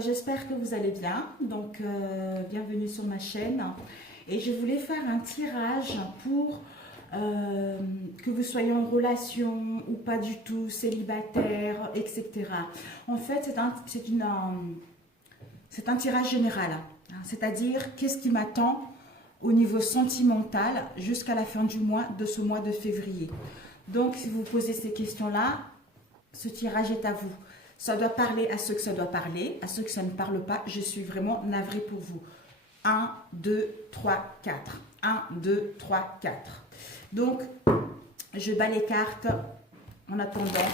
j'espère que vous allez bien. Donc, bienvenue sur ma chaîne. Et je voulais faire un tirage pour que vous soyez en relation ou pas du tout, célibataire, etc. En fait, c'est un tirage général. C'est-à-dire, qu'est-ce qui m'attend au niveau sentimental jusqu'à la fin du mois, de ce mois de février. Donc, si vous posez ces questions-là, ce tirage est à vous. Ça doit parler à ceux que ça doit parler, à ceux que ça ne parle pas. Je suis vraiment navrée pour vous. 1, 2, 3, 4. 1, 2, 3, 4. Donc, je bats les cartes en attendant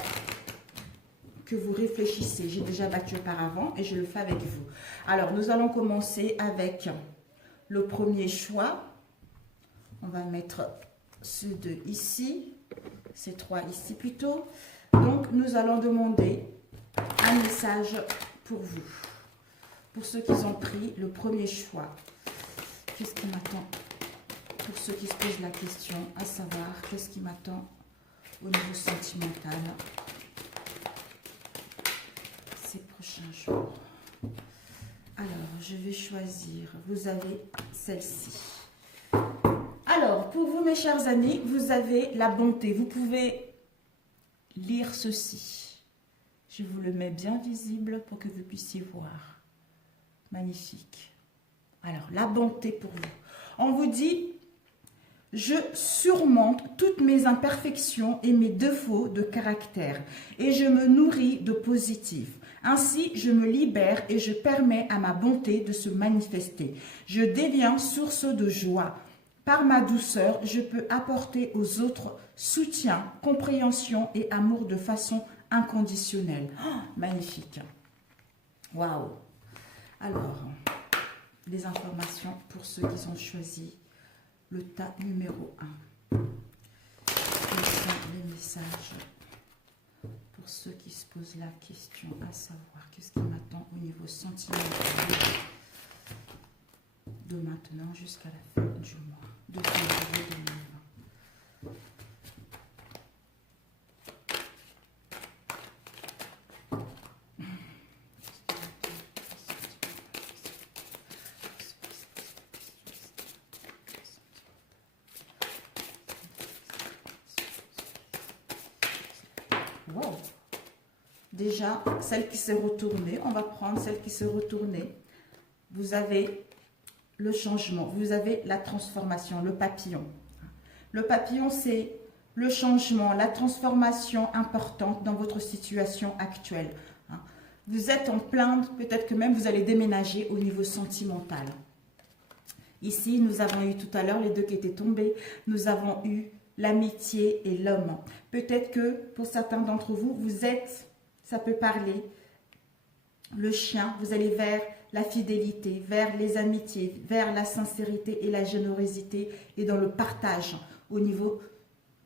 que vous réfléchissez. J'ai déjà battu auparavant et je le fais avec vous. Alors, nous allons commencer avec le premier choix. On va mettre ces deux ici, ces trois ici plutôt. Donc, nous allons demander un message pour vous. Pour ceux qui ont pris le premier choix. Qu'est-ce qui m'attend? Pour ceux qui se posent la question, à savoir, qu'est-ce qui m'attend au niveau sentimental ces prochains jours? Alors, je vais choisir. Vous avez celle-ci. Alors, pour vous, mes chers amis, vous avez la bonté. Vous pouvez lire ceci. Je vous le mets bien visible pour que vous puissiez voir. Magnifique. Alors, la bonté pour vous. On vous dit, je surmonte toutes mes imperfections et mes défauts de caractère et je me nourris de positif. Ainsi, je me libère et je permets à ma bonté de se manifester. Je deviens source de joie. Par ma douceur, je peux apporter aux autres soutien, compréhension et amour de façon inconditionnelle. Oh, magnifique. Waouh. Alors, les informations pour ceux qui ont choisi le tas numéro 1. Quels sont les messages pour ceux qui se posent la question, à savoir qu'est-ce qui m'attend au niveau sentimental de maintenant jusqu'à la fin du mois de février 2020. Wow. Déjà, celle qui s'est retournée, on va prendre celle qui s'est retournée. Vous avez le changement, vous avez la transformation, le papillon. Le papillon, c'est le changement, la transformation importante dans votre situation actuelle. Vous êtes en plein, peut-être que même vous allez déménager au niveau sentimental. Ici, nous avons eu tout à l'heure les deux qui étaient tombés. Nous avons eu l'amitié et l'homme. Peut-être que pour certains d'entre vous, vous êtes, ça peut parler, le chien, vous allez vers la fidélité, vers les amitiés, vers la sincérité et la générosité et dans le partage au niveau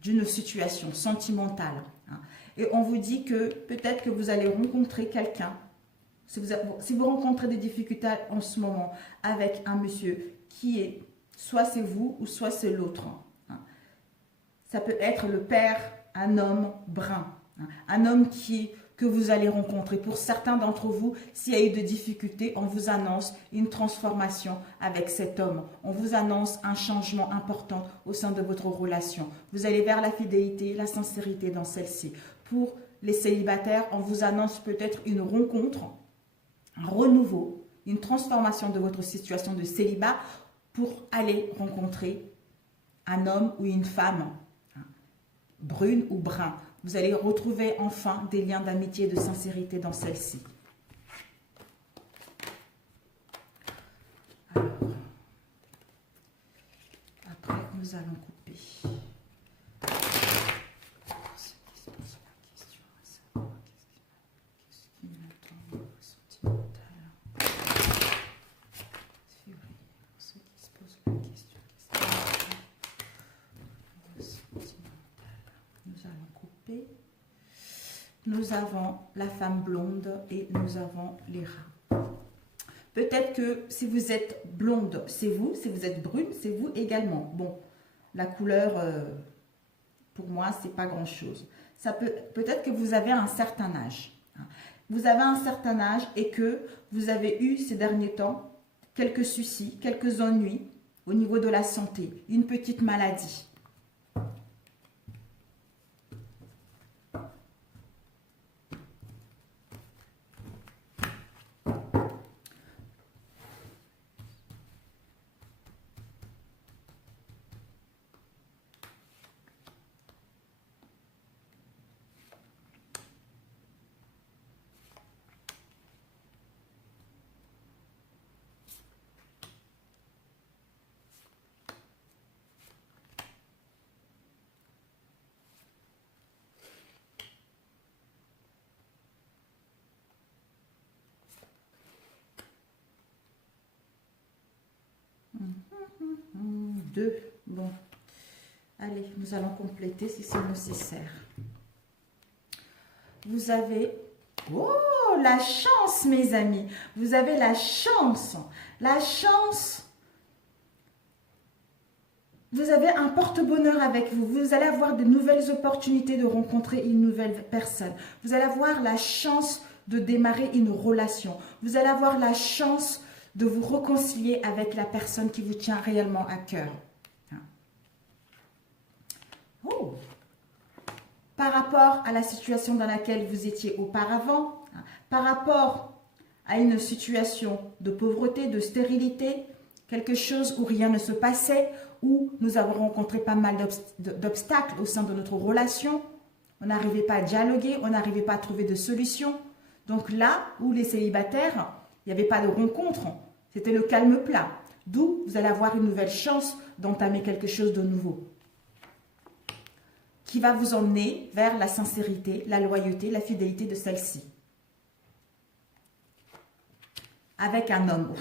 d'une situation sentimentale. Et on vous dit que peut-être que vous allez rencontrer quelqu'un, si vous rencontrez des difficultés en ce moment avec un monsieur qui est, soit c'est vous ou soit c'est l'autre. Ça peut être le père, un homme brun, un homme que vous allez rencontrer. Pour certains d'entre vous, s'il y a eu des difficultés, on vous annonce une transformation avec cet homme. On vous annonce un changement important au sein de votre relation. Vous allez vers la fidélité, la sincérité dans celle-ci. Pour les célibataires, on vous annonce peut-être une rencontre, un renouveau, une transformation de votre situation de célibat pour aller rencontrer un homme ou une femme, brune ou brun. Vous allez retrouver enfin des liens d'amitié et de sincérité dans celle-ci. Alors, après, nous allons couper. Ceux qui se posent la question à savoir qu'est-ce qui m'attend au niveau sentimental. Février, pour ceux qui se posent la question, qu'est-ce qui m'attend au niveau sentimental. Nous allons couper. Nous avons la femme blonde et nous avons les rats. Peut-être que si vous êtes blonde, c'est vous. Si vous êtes brune, c'est vous également. Bon, la couleur, pour moi, c'est pas grand-chose. Peut-être que vous avez un certain âge. vous avez un certain âge et que vous avez eu ces derniers temps quelques soucis, quelques ennuis au niveau de la santé, une petite maladie. Deux. Bon. Allez, nous allons compléter si c'est nécessaire. Vous avez... Oh, la chance, mes amis. Vous avez la chance. La chance. Vous avez un porte-bonheur avec vous. Vous allez avoir de nouvelles opportunités de rencontrer une nouvelle personne. Vous allez avoir la chance de démarrer une relation. Vous allez avoir la chance de vous réconcilier avec la personne qui vous tient réellement à cœur. Oh. Par rapport à la situation dans laquelle vous étiez auparavant, par rapport à une situation de pauvreté, de stérilité, quelque chose où rien ne se passait, où nous avons rencontré pas mal d'obstacles au sein de notre relation, on n'arrivait pas à dialoguer, on n'arrivait pas à trouver de solution. Donc là où les célibataires, il n'y avait pas de rencontre, c'était le calme plat. D'où vous allez avoir une nouvelle chance d'entamer quelque chose de nouveau, qui va vous emmener vers la sincérité, la loyauté, la fidélité de celle-ci. Avec un homme.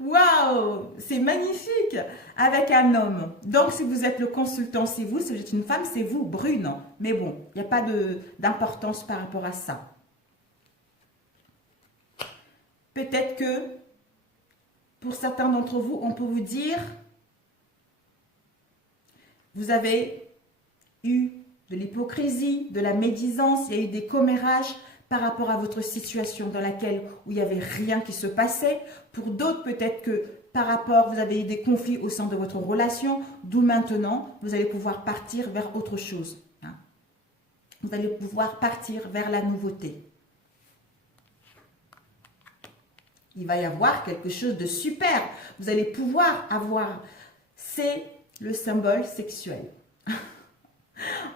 Waouh, c'est magnifique. Avec un homme. Donc, si vous êtes le consultant, c'est vous. Si vous êtes une femme, c'est vous, brune. Mais bon, il n'y a pas d'importance par rapport à ça. Peut-être que, pour certains d'entre vous, on peut vous dire... Vous avez eu de l'hypocrisie, de la médisance, il y a eu des commérages par rapport à votre situation dans laquelle où il n'y avait rien qui se passait. Pour d'autres, peut-être que par rapport, vous avez eu des conflits au sein de votre relation, d'où maintenant, vous allez pouvoir partir vers autre chose. Vous allez pouvoir partir vers la nouveauté. Il va y avoir quelque chose de super. Vous allez pouvoir avoir... C'est... le symbole sexuel.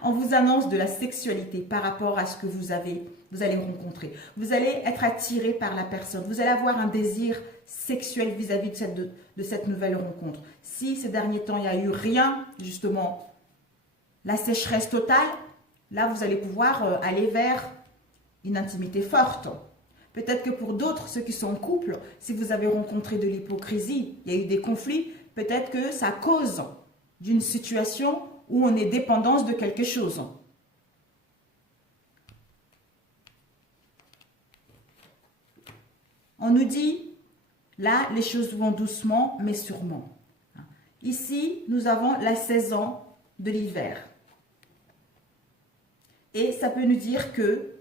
On vous annonce de la sexualité par rapport à ce que vous allez rencontrer. Vous allez être attiré par la personne. Vous allez avoir un désir sexuel vis-à-vis de cette nouvelle rencontre. Si ces derniers temps, il n'y a eu rien, justement, la sécheresse totale, là, vous allez pouvoir aller vers une intimité forte. Peut-être que pour d'autres, ceux qui sont en couple, si vous avez rencontré de l'hypocrisie, il y a eu des conflits, peut-être que ça cause d'une situation où on est dépendance de quelque chose. On nous dit, là, les choses vont doucement, mais sûrement. Ici, nous avons la saison de l'hiver. Et ça peut nous dire que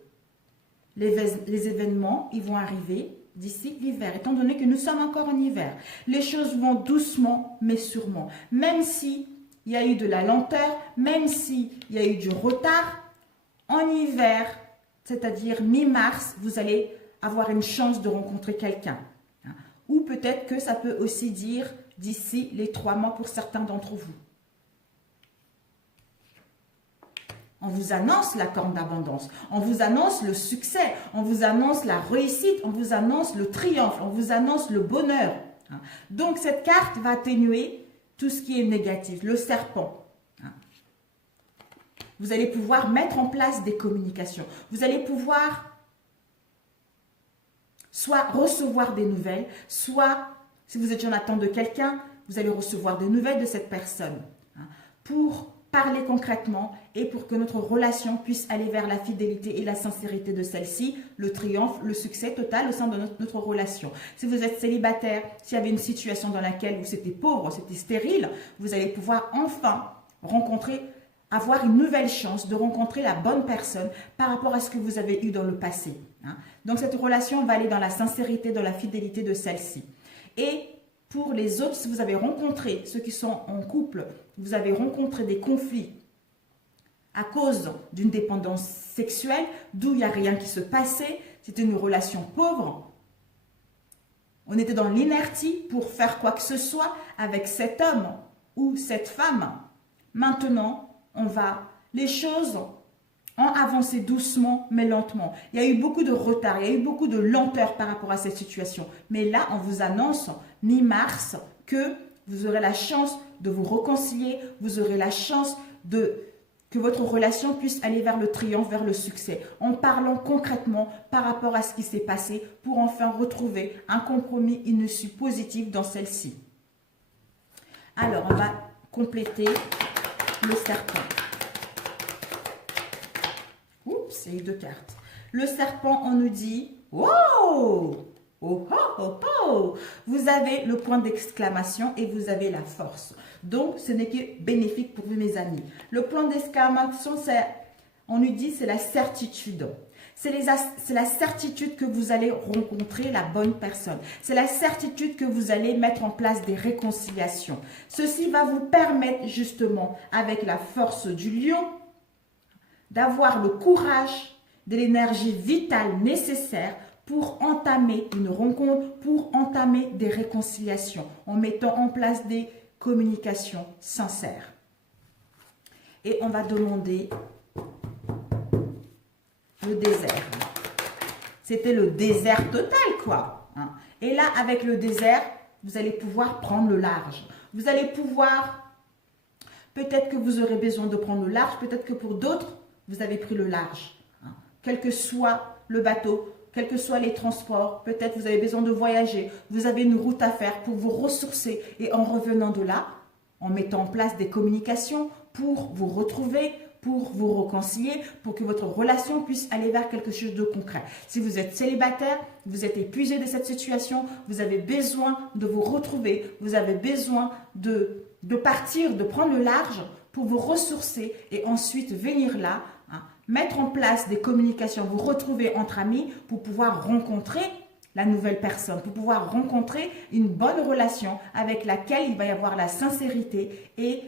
les événements, ils vont arriver d'ici l'hiver, étant donné que nous sommes encore en hiver. Les choses vont doucement, mais sûrement. Même si il y a eu de la lenteur, même si il y a eu du retard, en hiver, c'est-à-dire mi-mars, vous allez avoir une chance de rencontrer quelqu'un. Ou peut-être que ça peut aussi dire d'ici les 3 mois pour certains d'entre vous. On vous annonce la corne d'abondance, on vous annonce le succès, on vous annonce la réussite, on vous annonce le triomphe, on vous annonce le bonheur. Donc cette carte va atténuer tout ce qui est négatif, le serpent. Vous allez pouvoir mettre en place des communications. Vous allez pouvoir soit recevoir des nouvelles, soit, si vous étiez en attente de quelqu'un, vous allez recevoir des nouvelles de cette personne. Pour parler concrètement et pour que notre relation puisse aller vers la fidélité et la sincérité de celle-ci, le triomphe, le succès total au sein de notre relation. Si vous êtes célibataire, s'il y avait une situation dans laquelle vous étiez pauvre, c'était stérile, vous allez pouvoir enfin rencontrer avoir une nouvelle chance de rencontrer la bonne personne par rapport à ce que vous avez eu dans le passé. Hein. Donc cette relation va aller dans la sincérité, dans la fidélité de celle-ci. Et pour les autres, si vous avez rencontré, ceux qui sont en couple, vous avez rencontré des conflits à cause d'une dépendance sexuelle, d'où il n'y a rien qui se passait, c'était une relation pauvre. On était dans l'inertie pour faire quoi que ce soit avec cet homme ou cette femme. Maintenant, les choses ont avancé doucement mais lentement. Il y a eu beaucoup de retard, il y a eu beaucoup de lenteur par rapport à cette situation. Mais là, on vous annonce, mi-mars, que vous aurez la chance de vous réconcilier, vous aurez la chance que votre relation puisse aller vers le triomphe, vers le succès, en parlant concrètement par rapport à ce qui s'est passé pour enfin retrouver un compromis, une issue positive dans celle-ci. Alors, on va compléter le serpent. Oups, il y a eu 2 cartes. Le serpent, on nous dit, wow! Oh, oh, oh, oh! Vous avez le point d'exclamation et vous avez la force. Donc, ce n'est que bénéfique pour vous, mes amis. Le point d'exclamation, on nous dit, c'est la certitude. C'est la certitude que vous allez rencontrer la bonne personne. C'est la certitude que vous allez mettre en place des réconciliations. Ceci va vous permettre justement, avec la force du lion, d'avoir le courage, de l'énergie vitale nécessaire pour entamer une rencontre, pour entamer des réconciliations, en mettant en place des communications sincères. Et on va demander le désert. C'était le désert total, quoi. Hein. Et là, avec le désert, vous allez pouvoir prendre le large. Vous allez pouvoir, peut-être que vous aurez besoin de prendre le large, peut-être que pour d'autres, vous avez pris le large. Hein. Quel que soit le bateau, quels que soient les transports, peut-être vous avez besoin de voyager, vous avez une route à faire pour vous ressourcer et en revenant de là, en mettant en place des communications pour vous retrouver, pour vous réconcilier, pour que votre relation puisse aller vers quelque chose de concret. Si vous êtes célibataire, vous êtes épuisé de cette situation, vous avez besoin de vous retrouver, vous avez besoin de partir, de prendre le large pour vous ressourcer et ensuite venir là, hein, mettre en place des communications, vous retrouver entre amis pour pouvoir rencontrer la nouvelle personne, pour pouvoir rencontrer une bonne relation avec laquelle il va y avoir la sincérité et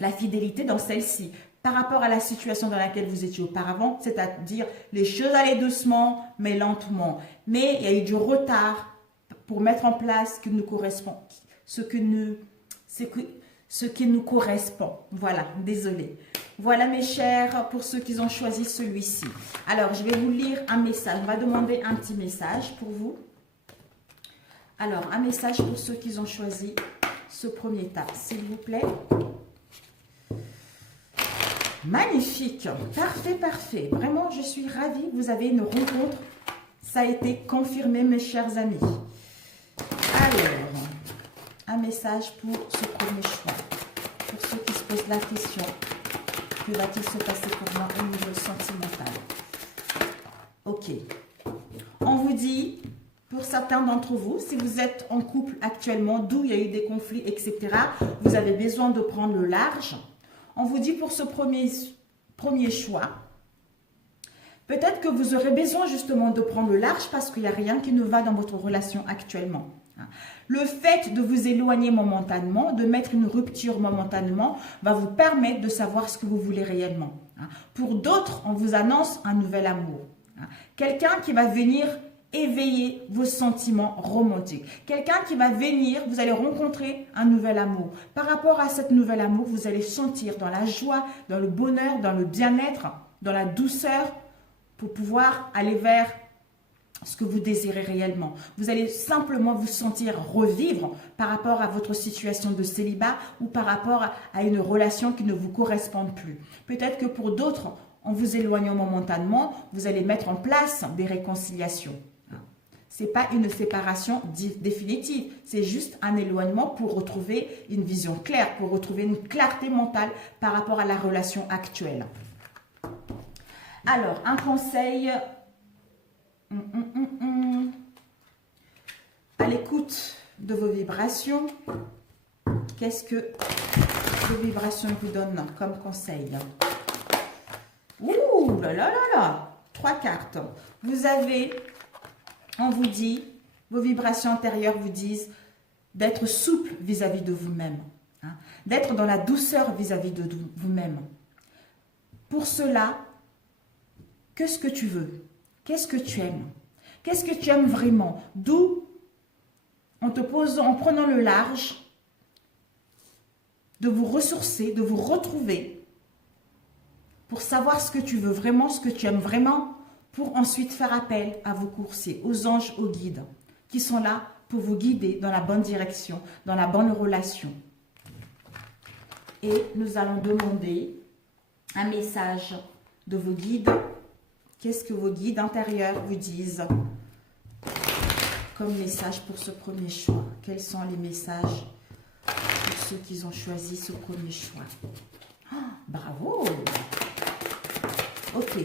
la fidélité dans celle-ci. Par rapport à la situation dans laquelle vous étiez auparavant, c'est-à-dire les choses allaient doucement mais lentement. Mais il y a eu du retard pour mettre en place ce qui nous correspond, ce qui nous correspond. Voilà, désolé. Voilà mes chers, pour ceux qui ont choisi celui-ci. Alors, je vais vous lire un message. On va demander un petit message pour vous. Alors, un message pour ceux qui ont choisi ce premier tas, s'il vous plaît. Magnifique, parfait, parfait. Vraiment, je suis ravie. Vous avez une rencontre. Ça a été confirmé, mes chers amis. Alors, un message pour ce premier choix. Pour ceux qui se posent la question, que va-t-il se passer pour moi au niveau sentimental? Ok. On vous dit, pour certains d'entre vous, si vous êtes en couple actuellement, d'où il y a eu des conflits, etc., vous avez besoin de prendre le large. On vous dit pour ce premier choix, peut-être que vous aurez besoin justement de prendre le large parce qu'il n'y a rien qui ne va dans votre relation actuellement. Le fait de vous éloigner momentanément, de mettre une rupture momentanément, va vous permettre de savoir ce que vous voulez réellement. Pour d'autres, on vous annonce un nouvel amour. Quelqu'un qui va venir éveiller vos sentiments romantiques. Quelqu'un qui va venir, vous allez rencontrer un nouvel amour. Par rapport à cet nouvel amour, vous allez sentir dans la joie, dans le bonheur, dans le bien-être, dans la douceur, pour pouvoir aller vers ce que vous désirez réellement. Vous allez simplement vous sentir revivre par rapport à votre situation de célibat ou par rapport à une relation qui ne vous correspond plus. Peut-être que pour d'autres, en vous éloignant momentanément, vous allez mettre en place des réconciliations. Ce n'est pas une séparation définitive, c'est juste un éloignement pour retrouver une vision claire, pour retrouver une clarté mentale par rapport à la relation actuelle. Alors, un conseil à l'écoute de vos vibrations. Qu'est-ce que vos vibrations vous donnent comme conseil? Ouh là là là là, 3 cartes. Vous avez, on vous dit, vos vibrations intérieures vous disent d'être souple vis-à-vis de vous-même, hein, d'être dans la douceur vis-à-vis de vous-même. Pour cela, qu'est-ce que tu veux? Qu'est-ce que tu aimes? Qu'est-ce que tu aimes vraiment? D'où, en prenant le large, de vous ressourcer, de vous retrouver, pour savoir ce que tu veux vraiment, ce que tu aimes vraiment, pour ensuite faire appel à vos coursiers, aux anges, aux guides, qui sont là pour vous guider dans la bonne direction, dans la bonne relation. Et nous allons demander un message de vos guides. Qu'est-ce que vos guides intérieurs vous disent comme message pour ce premier choix? Quels sont les messages pour ceux qui ont choisi ce premier choix? Oh, bravo! Ok.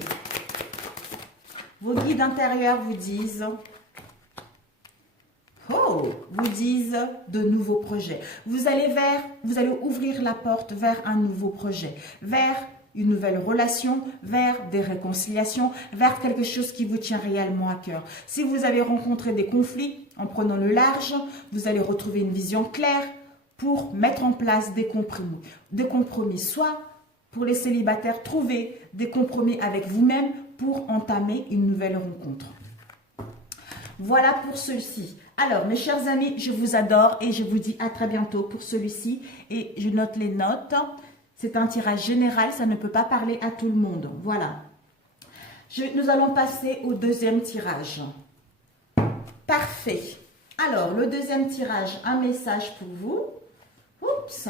Vos guides intérieurs vous disent... Oh, vous disent de nouveaux projets. Vous allez ouvrir la porte vers un nouveau projet, vers une nouvelle relation, vers des réconciliations, vers quelque chose qui vous tient réellement à cœur. Si vous avez rencontré des conflits, en prenant le large, vous allez retrouver une vision claire pour mettre en place des compromis. Des compromis, soit pour les célibataires, trouver des compromis avec vous-même pour entamer une nouvelle rencontre. Voilà pour ceci. Alors, mes chers amis, je vous adore et je vous dis à très bientôt pour celui-ci. Et je note les notes. C'est un tirage général, ça ne peut pas parler à tout le monde. Voilà. Nous allons passer au deuxième tirage. Parfait. Alors, le deuxième tirage, un message pour vous. Oups.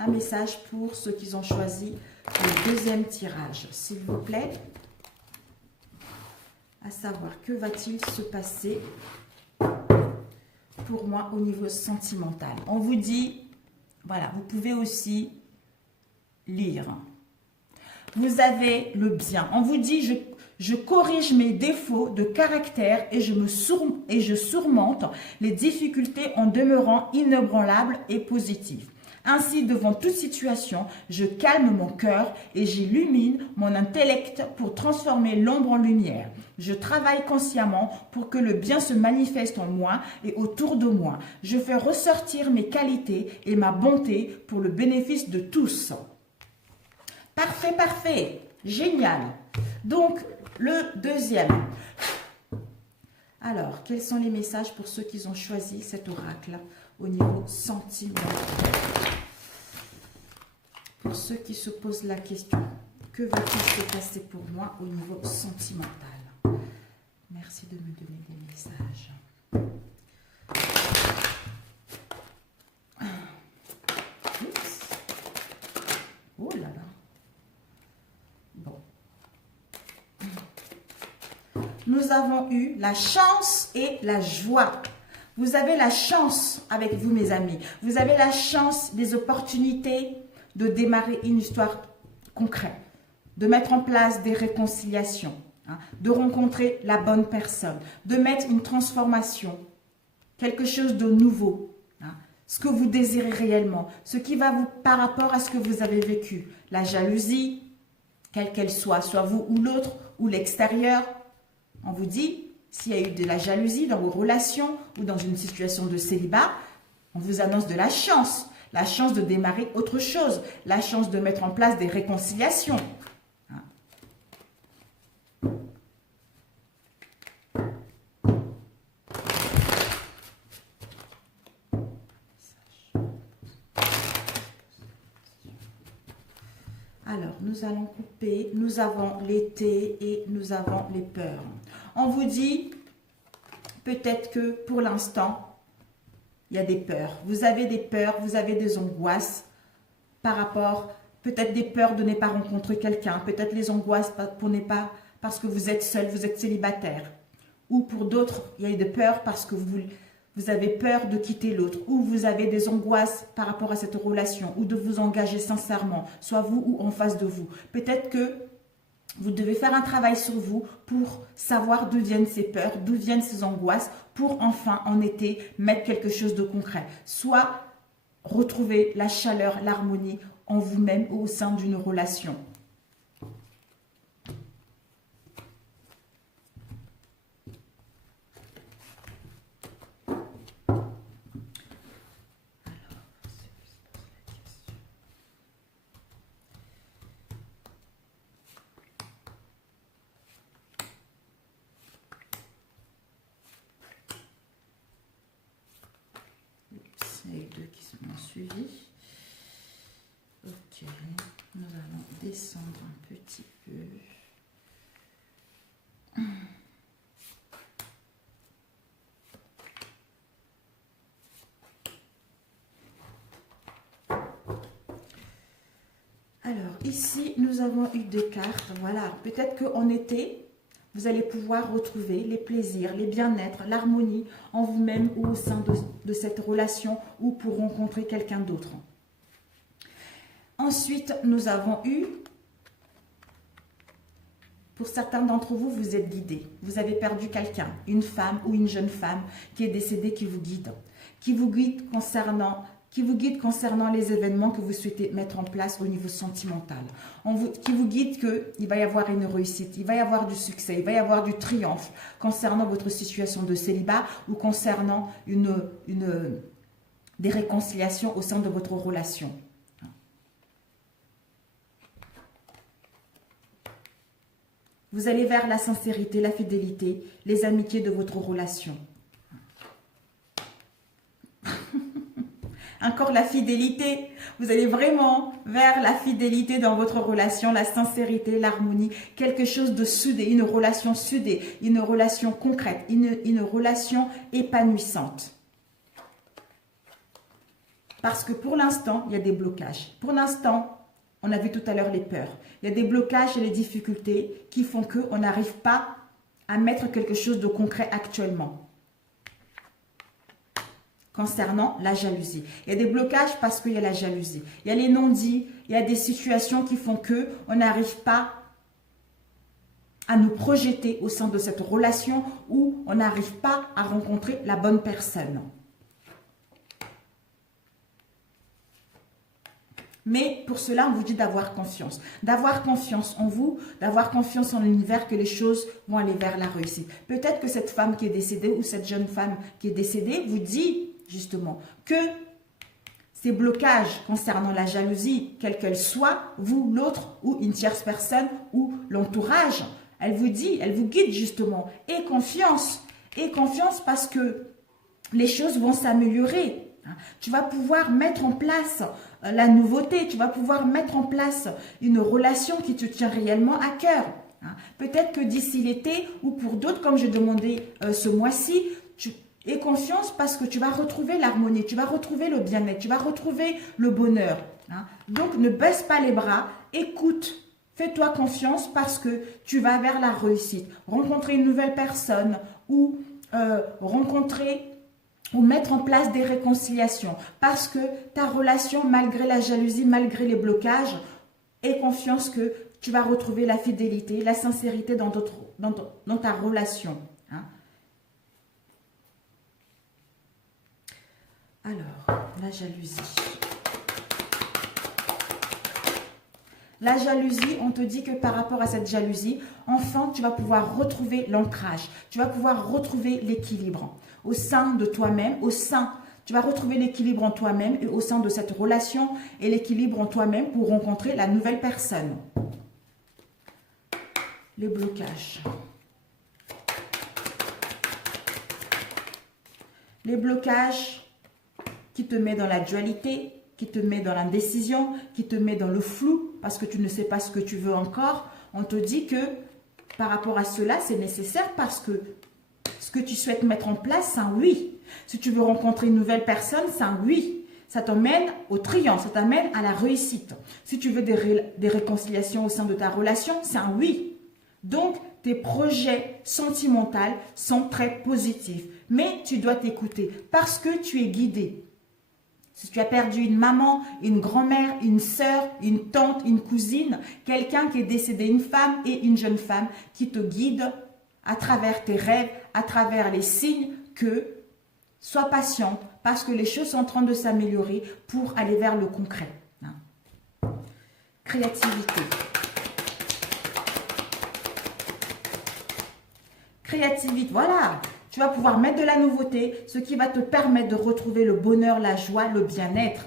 Un message pour ceux qui ont choisi le deuxième tirage, s'il vous plaît. À savoir, que va-t-il se passer pour moi au niveau sentimental? On vous dit, voilà, vous pouvez aussi lire. Vous avez le bien. On vous dit, je corrige mes défauts de caractère et je surmonte les difficultés en demeurant inébranlable et positive. Ainsi, devant toute situation, je calme mon cœur et j'illumine mon intellect pour transformer l'ombre en lumière. Je travaille consciemment pour que le bien se manifeste en moi et autour de moi. Je fais ressortir mes qualités et ma bonté pour le bénéfice de tous. Parfait, parfait. Génial. Donc, le deuxième. Alors, quels sont les messages pour ceux qui ont choisi cet oracle au niveau sentimental? Pour ceux qui se posent la question, que va-t-il se passer pour moi au niveau sentimental? Merci de me donner des messages. Oups. Oh là là. Bon. Nous avons eu la chance et la joie. Vous avez la chance avec vous, mes amis. Vous avez la chance des opportunités de démarrer une histoire concrète, de mettre en place des réconciliations, hein, de rencontrer la bonne personne, de mettre une transformation, quelque chose de nouveau, hein, ce que vous désirez réellement, ce qui va vous, par rapport à ce que vous avez vécu, la jalousie, quelle qu'elle soit vous ou l'autre, ou l'extérieur. On vous dit, s'il y a eu de la jalousie dans vos relations ou dans une situation de célibat, on vous annonce de la chance de démarrer autre chose, la chance de mettre en place des réconciliations. Alors, nous allons couper, nous avons l'été et nous avons les peurs. On vous dit, peut-être que pour l'instant, il y a des peurs. Vous avez des peurs, vous avez des angoisses par rapport, peut-être des peurs de ne pas rencontrer quelqu'un, peut-être les angoisses pour ne pas, parce que vous êtes seul, vous êtes célibataire. Ou pour d'autres, il y a des peurs parce que vous avez peur de quitter l'autre, ou vous avez des angoisses par rapport à cette relation, ou de vous engager sincèrement, soit vous ou en face de vous. Peut-être que vous devez faire un travail sur vous pour savoir d'où viennent ces peurs, d'où viennent ces angoisses, pour enfin, en été, mettre quelque chose de concret. Soit retrouver la chaleur, l'harmonie en vous-même ou au sein d'une relation. Les deux qui sont suivis. Ok, nous allons descendre un petit peu. Alors, ici, nous avons eu deux cartes. Voilà, peut-être qu'en été, vous allez pouvoir retrouver les plaisirs, les bien-être, l'harmonie en vous-même ou au sein de cette relation ou pour rencontrer quelqu'un d'autre. Ensuite, nous avons eu, pour certains d'entre vous, vous êtes guidés. Vous avez perdu quelqu'un, une femme ou une jeune femme qui est décédée, qui vous guide concernant les événements que vous souhaitez mettre en place au niveau sentimental. Qui vous guide qu'il va y avoir une réussite, il va y avoir du succès, il va y avoir du triomphe concernant votre situation de célibat ou concernant des réconciliations au sein de votre relation. Vous allez vers la sincérité, la fidélité, les amitiés de votre relation. Encore la fidélité. Vous allez vraiment vers la fidélité dans votre relation, la sincérité, l'harmonie, quelque chose de soudé, une relation soudée, une relation concrète, une relation épanouissante. Parce que pour l'instant, il y a des blocages. Pour l'instant, on a vu tout à l'heure les peurs. Il y a des blocages et des difficultés qui font qu'on n'arrive pas à mettre quelque chose de concret actuellement. Concernant la jalousie. Il y a des blocages parce qu'il y a la jalousie. Il y a les non-dits, il y a des situations qui font qu'on n'arrive pas à nous projeter au sein de cette relation où on n'arrive pas à rencontrer la bonne personne. Mais pour cela, on vous dit d'avoir confiance en vous, d'avoir confiance en l'univers, que les choses vont aller vers la réussite. Peut-être que cette femme qui est décédée ou cette jeune femme qui est décédée vous dit justement que ces blocages concernant la jalousie, quelle qu'elle soit, vous, l'autre ou une tierce personne ou l'entourage, elle vous dit, elle vous guide justement. Et confiance parce que les choses vont s'améliorer. Tu vas pouvoir mettre en place la nouveauté, tu vas pouvoir mettre en place une relation qui te tient réellement à cœur. Peut-être que d'ici l'été ou pour d'autres, comme j'ai demandé ce mois-ci, tu aies confiance parce que tu vas retrouver l'harmonie, tu vas retrouver le bien-être, tu vas retrouver le bonheur. Donc ne baisse pas les bras, écoute, fais-toi confiance parce que tu vas vers la réussite. Rencontrer une nouvelle personne ou ou mettre en place des réconciliations. Parce que ta relation, malgré la jalousie, malgré les blocages, aie confiance que tu vas retrouver la fidélité, la sincérité dans ta relation. Alors, la jalousie. La jalousie, on te dit que par rapport à cette jalousie, enfin, tu vas pouvoir retrouver l'ancrage. Tu vas pouvoir retrouver l'équilibre au sein de toi-même, tu vas retrouver l'équilibre en toi-même et au sein de cette relation et l'équilibre en toi-même pour rencontrer la nouvelle personne. Les blocages. Les blocages qui te mettent dans la dualité, qui te met dans l'indécision, qui te met dans le flou parce que tu ne sais pas ce que tu veux encore. On te dit que par rapport à cela, c'est nécessaire parce que ce que tu souhaites mettre en place, c'est un oui. Si tu veux rencontrer une nouvelle personne, c'est un oui. Ça t'emmène au triomphe, ça t'amène à la réussite. Si tu veux des réconciliations au sein de ta relation, c'est un oui. Donc, tes projets sentimentaux sont très positifs. Mais tu dois t'écouter parce que tu es guidé. Si tu as perdu une maman, une grand-mère, une sœur, une tante, une cousine, quelqu'un qui est décédé, une femme et une jeune femme qui te guide à travers tes rêves, à travers les signes que Sois patiente parce que les choses sont en train de s'améliorer pour aller vers le concret. Hein. Créativité. Créativité, voilà. Tu vas pouvoir mettre de la nouveauté, ce qui va te permettre de retrouver le bonheur, la joie, le bien-être.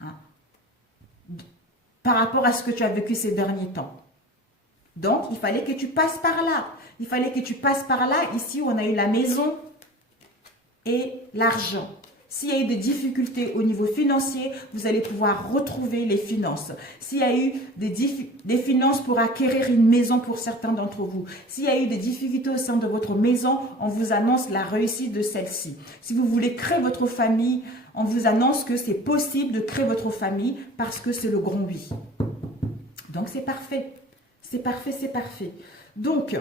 Hein, par rapport à ce que tu as vécu ces derniers temps. Donc, il fallait que tu passes par là. Il fallait que tu passes par là. Ici, on a eu la maison et l'argent. S'il y a eu des difficultés au niveau financier, vous allez pouvoir retrouver les finances. S'il y a eu des finances pour acquérir une maison pour certains d'entre vous, s'il y a eu des difficultés au sein de votre maison, on vous annonce la réussite de celle-ci. Si vous voulez créer votre famille, on vous annonce que c'est possible de créer votre famille parce que c'est le grand oui. Donc, c'est parfait. C'est parfait, c'est parfait. Donc,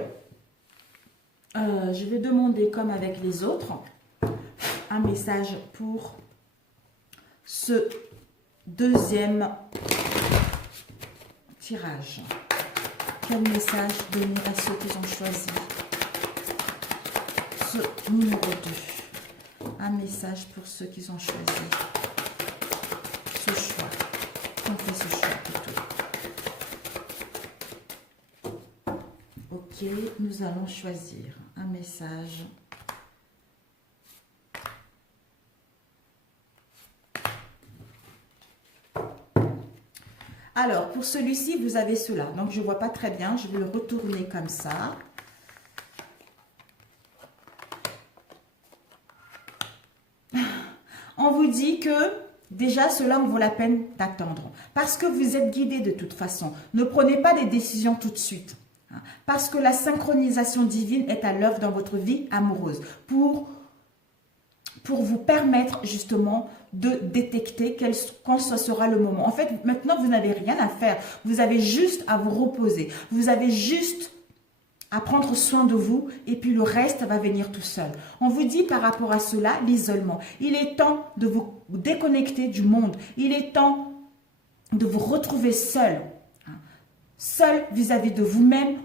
je vais demander, comme avec les autres, un message pour ce deuxième tirage. Quel message donner à ceux qui ont choisi ce numéro 2? Un message pour ceux qui ont choisi ce choix. On fait ce choix plutôt. Ok, nous allons choisir un message. Alors, pour celui-ci, vous avez cela. Donc, je ne vois pas très bien. Je vais le retourner comme ça. On vous dit que déjà, cela en vaut la peine d'attendre. Parce que vous êtes guidé de toute façon. Ne prenez pas des décisions tout de suite. Parce que la synchronisation divine est à l'œuvre dans votre vie amoureuse. Pour vous permettre justement de détecter quand ce sera le moment. En fait, maintenant, vous n'avez rien à faire. Vous avez juste à vous reposer. Vous avez juste à prendre soin de vous et puis le reste va venir tout seul. On vous dit par rapport à cela, l'isolement. Il est temps de vous déconnecter du monde. Il est temps de vous retrouver seul. Seul vis-à-vis de vous-même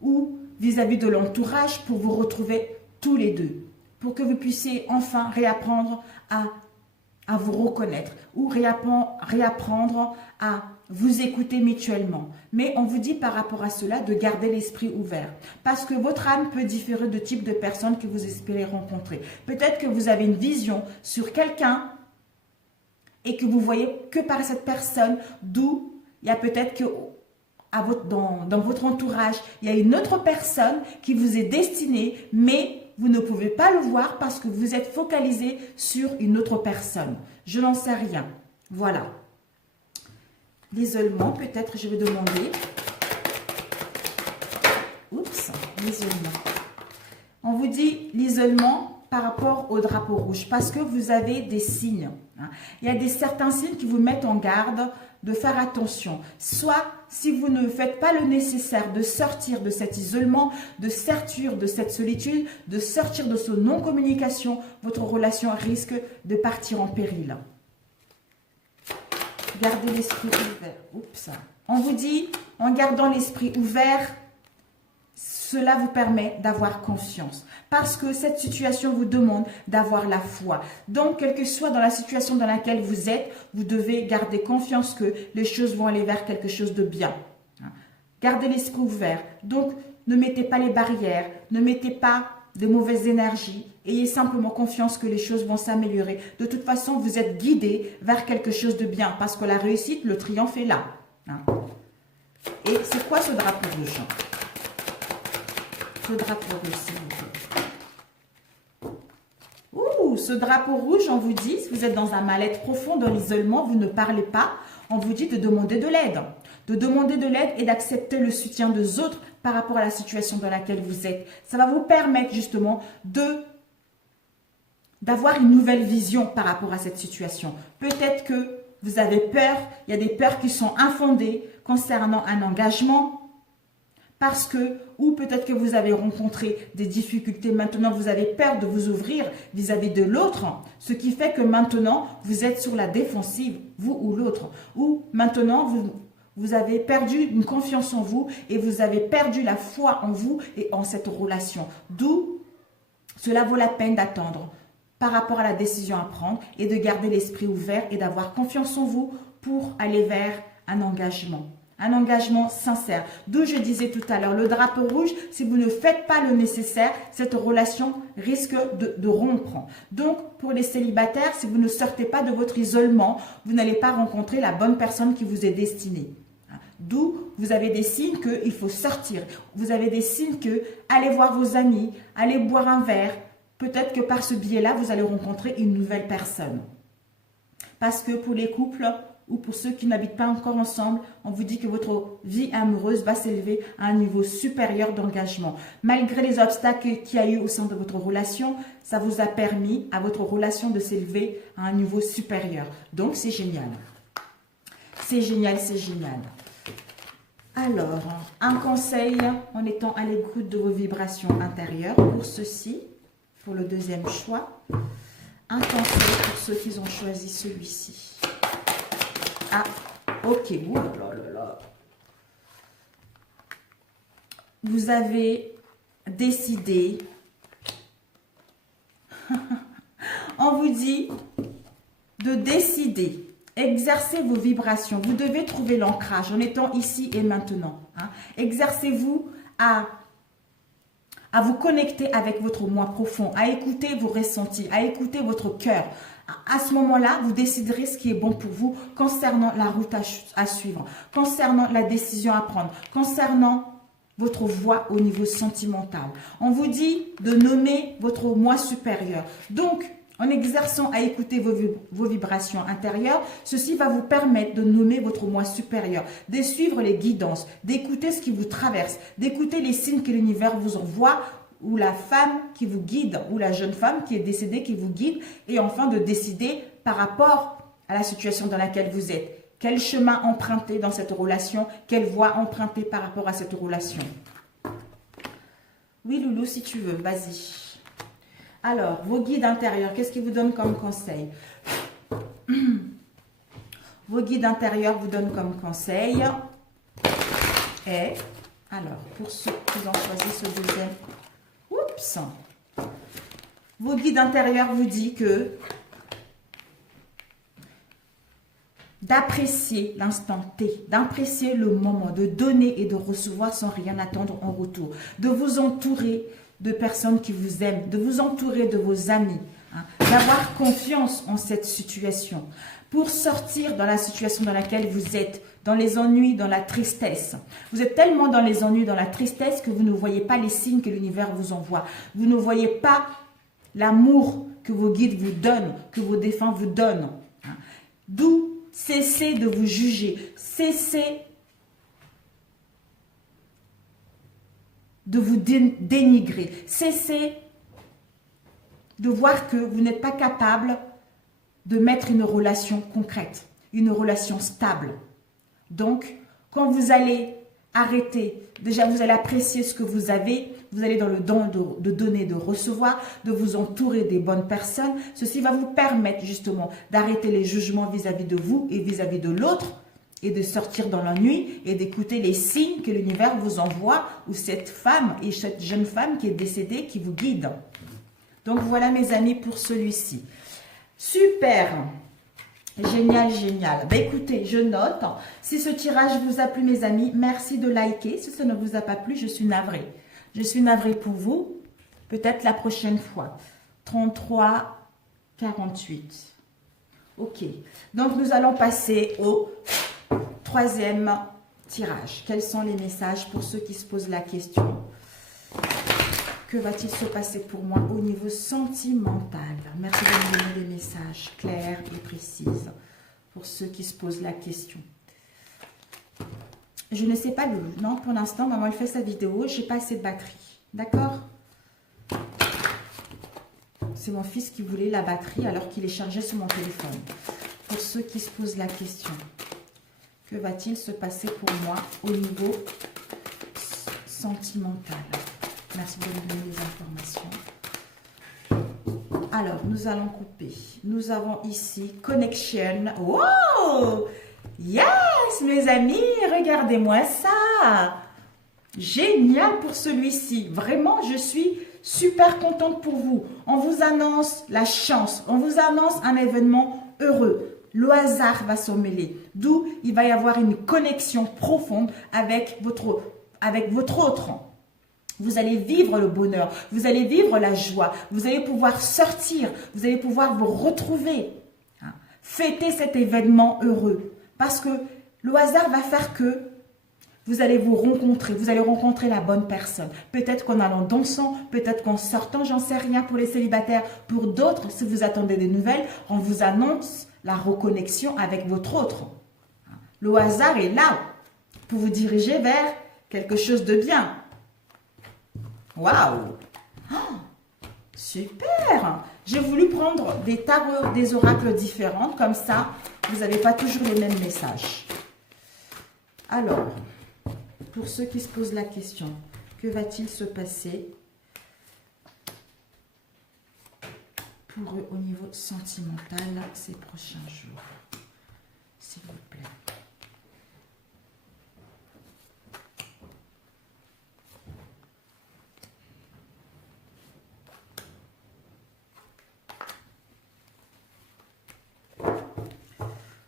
ou vis-à-vis de l'entourage pour vous retrouver tous les deux. Pour que vous puissiez enfin réapprendre à vous reconnaître ou réapprendre à vous écouter mutuellement. Mais on vous dit par rapport à cela de garder l'esprit ouvert. Parce que votre âme peut différer de type de personnes que vous espérez rencontrer. Peut-être que vous avez une vision sur quelqu'un et que vous voyez que par cette personne, d'où il y a peut-être que dans votre entourage, il y a une autre personne qui vous est destinée, mais vous ne pouvez pas le voir parce que vous êtes focalisé sur une autre personne. Je n'en sais rien. Voilà. L'isolement, peut-être je vais demander. Oups, l'isolement. On vous dit l'isolement par rapport au drapeau rouge parce que vous avez des signes. Il y a certains signes qui vous mettent en garde de faire attention. Soit, si vous ne faites pas le nécessaire de sortir de cet isolement, de sortir de cette solitude, de sortir de ce non-communication, votre relation risque de partir en péril. Gardez l'esprit ouvert. Oups. On vous dit, en gardant l'esprit ouvert, cela vous permet d'avoir confiance. Parce que cette situation vous demande d'avoir la foi. Donc, quelle que soit dans la situation dans laquelle vous êtes, vous devez garder confiance que les choses vont aller vers quelque chose de bien. Gardez l'esprit ouvert. Donc, ne mettez pas les barrières, ne mettez pas de mauvaises énergies. Ayez simplement confiance que les choses vont s'améliorer. De toute façon, vous êtes guidé vers quelque chose de bien. Parce que la réussite, le triomphe est là. Et c'est quoi ce drapeau rouge ? Ce drapeau rouge, s'il vous plaît. Ouh, ce drapeau rouge, on vous dit, si vous êtes dans un mal-être profond, dans l'isolement, vous ne parlez pas, on vous dit de demander de l'aide. De demander de l'aide et d'accepter le soutien des autres par rapport à la situation dans laquelle vous êtes. Ça va vous permettre justement d'avoir une nouvelle vision par rapport à cette situation. Peut-être que vous avez peur, il y a des peurs qui sont infondées concernant un engagement, parce que, ou peut-être que vous avez rencontré des difficultés, maintenant vous avez peur de vous ouvrir vis-à-vis de l'autre, ce qui fait que maintenant vous êtes sur la défensive, vous ou l'autre, ou maintenant vous avez perdu une confiance en vous et vous avez perdu la foi en vous et en cette relation. D'où cela vaut la peine d'attendre. par rapport à la décision à prendre et de garder l'esprit ouvert et d'avoir confiance en vous pour aller vers un engagement sincère. D'où je disais tout à l'heure, le drapeau rouge, si vous ne faites pas le nécessaire, cette relation risque de rompre. Donc, pour les célibataires, si vous ne sortez pas de votre isolement, vous n'allez pas rencontrer la bonne personne qui vous est destinée. D'où vous avez des signes qu'il faut sortir. Vous avez des signes que allez voir vos amis, allez boire un verre. Peut-être que par ce biais-là, vous allez rencontrer une nouvelle personne. Parce que pour les couples ou pour ceux qui n'habitent pas encore ensemble, on vous dit que votre vie amoureuse va s'élever à un niveau supérieur d'engagement. Malgré les obstacles qu'il y a eu au sein de votre relation, ça vous a permis à votre relation de s'élever à un niveau supérieur. Donc, c'est génial. C'est génial, c'est génial. Alors, un conseil en étant à l'écoute de vos vibrations intérieures pour ceci, pour le deuxième choix. Un conseil pour ceux qui ont choisi celui-ci. Ah, ok. Ouh là là là. Vous avez décidé. On vous dit de décider. Exercez vos vibrations. Vous devez trouver l'ancrage en étant ici et maintenant. Hein. Exercez-vous à vous connecter avec votre moi profond, à écouter vos ressentis, à écouter votre cœur. À ce moment-là, vous déciderez ce qui est bon pour vous concernant la route à suivre, concernant la décision à prendre, concernant votre voie au niveau sentimental. On vous dit de nommer votre moi supérieur. Donc, en exerçant à écouter vos vibrations intérieures, ceci va vous permettre de nommer votre moi supérieur, de suivre les guidances, d'écouter ce qui vous traverse, d'écouter les signes que l'univers vous envoie, ou la femme qui vous guide, ou la jeune femme qui est décédée qui vous guide, et enfin de décider par rapport à la situation dans laquelle vous êtes. Quel chemin emprunter dans cette relation, quelle voie emprunter par rapport à cette relation. Oui, Loulou, si tu veux, vas-y. Alors, vos guides intérieurs, qu'est-ce qu'ils vous donnent comme conseil? Vos guides intérieurs vous donnent comme conseil. Et, alors, pour ceux qui ont choisi ce deuxième, oups, vos guides intérieurs vous disent que d'apprécier l'instant T, d'apprécier le moment, de donner et de recevoir sans rien attendre en retour, de vous entourer de personnes qui vous aiment, de vous entourer de vos amis, hein, d'avoir confiance en cette situation pour sortir dans la situation dans laquelle vous êtes, dans les ennuis, dans la tristesse. Vous êtes tellement dans les ennuis, dans la tristesse que vous ne voyez pas les signes que l'univers vous envoie. Vous ne voyez pas l'amour que vos guides vous donnent, que vos défunts vous donnent. Hein. D'où cessez de vous juger, cessez de vous dénigrer. Cessez de voir que vous n'êtes pas capable de mettre une relation concrète, une relation stable. Donc, quand vous allez arrêter, déjà vous allez apprécier ce que vous avez, vous allez dans le don de donner, de recevoir, de vous entourer des bonnes personnes. Ceci va vous permettre justement d'arrêter les jugements vis-à-vis de vous et vis-à-vis de l'autre, et de sortir dans la nuit et d'écouter les signes que l'univers vous envoie, ou cette femme et cette jeune femme qui est décédée qui vous guide. Donc voilà mes amis pour celui-ci. Super, génial, génial. Ben écoutez, je note. Si ce tirage vous a plu mes amis, merci de liker. Si ça ne vous a pas plu, je suis navrée. Je suis navrée pour vous. Peut-être la prochaine fois. 33, 48. Ok, donc nous allons passer au troisième tirage. Quels sont les messages pour ceux qui se posent la question? Que va-t-il se passer pour moi au niveau sentimental? Merci de me donner des messages clairs et précis pour ceux qui se posent la question. Je ne sais pas, Loulou. Non, pour l'instant, maman, elle fait sa vidéo. Je n'ai pas assez de batterie. D'accord? C'est mon fils qui voulait la batterie alors qu'il est chargé sur mon téléphone. Pour ceux qui se posent la question. Que va-t-il se passer pour moi au niveau sentimental? Merci de me donner les informations. Alors, nous allons couper. Nous avons ici Connection. Wow! Yes, mes amis, regardez-moi ça. Génial pour celui-ci. Vraiment, je suis super contente pour vous. On vous annonce la chance, on vous annonce un événement heureux. Le hasard va s'en mêler, d'où il va y avoir une connexion profonde avec votre autre. Vous allez vivre le bonheur, vous allez vivre la joie, vous allez pouvoir sortir, vous allez pouvoir vous retrouver. Fêtez cet événement heureux parce que le hasard va faire que vous allez vous rencontrer, vous allez rencontrer la bonne personne. Peut-être qu'en allant dansant, peut-être qu'en sortant, j'en sais rien pour les célibataires. Pour d'autres, si vous attendez des nouvelles, on vous annonce la reconnexion avec votre autre. Le hasard est là pour vous diriger vers quelque chose de bien. Waouh! Oh, super! J'ai voulu prendre des tarots, des oracles différents, comme ça, vous n'avez pas toujours les mêmes messages. Alors, pour ceux qui se posent la question, que va-t-il se passer pour eux au niveau sentimental ces prochains jours? S'il vous plaît.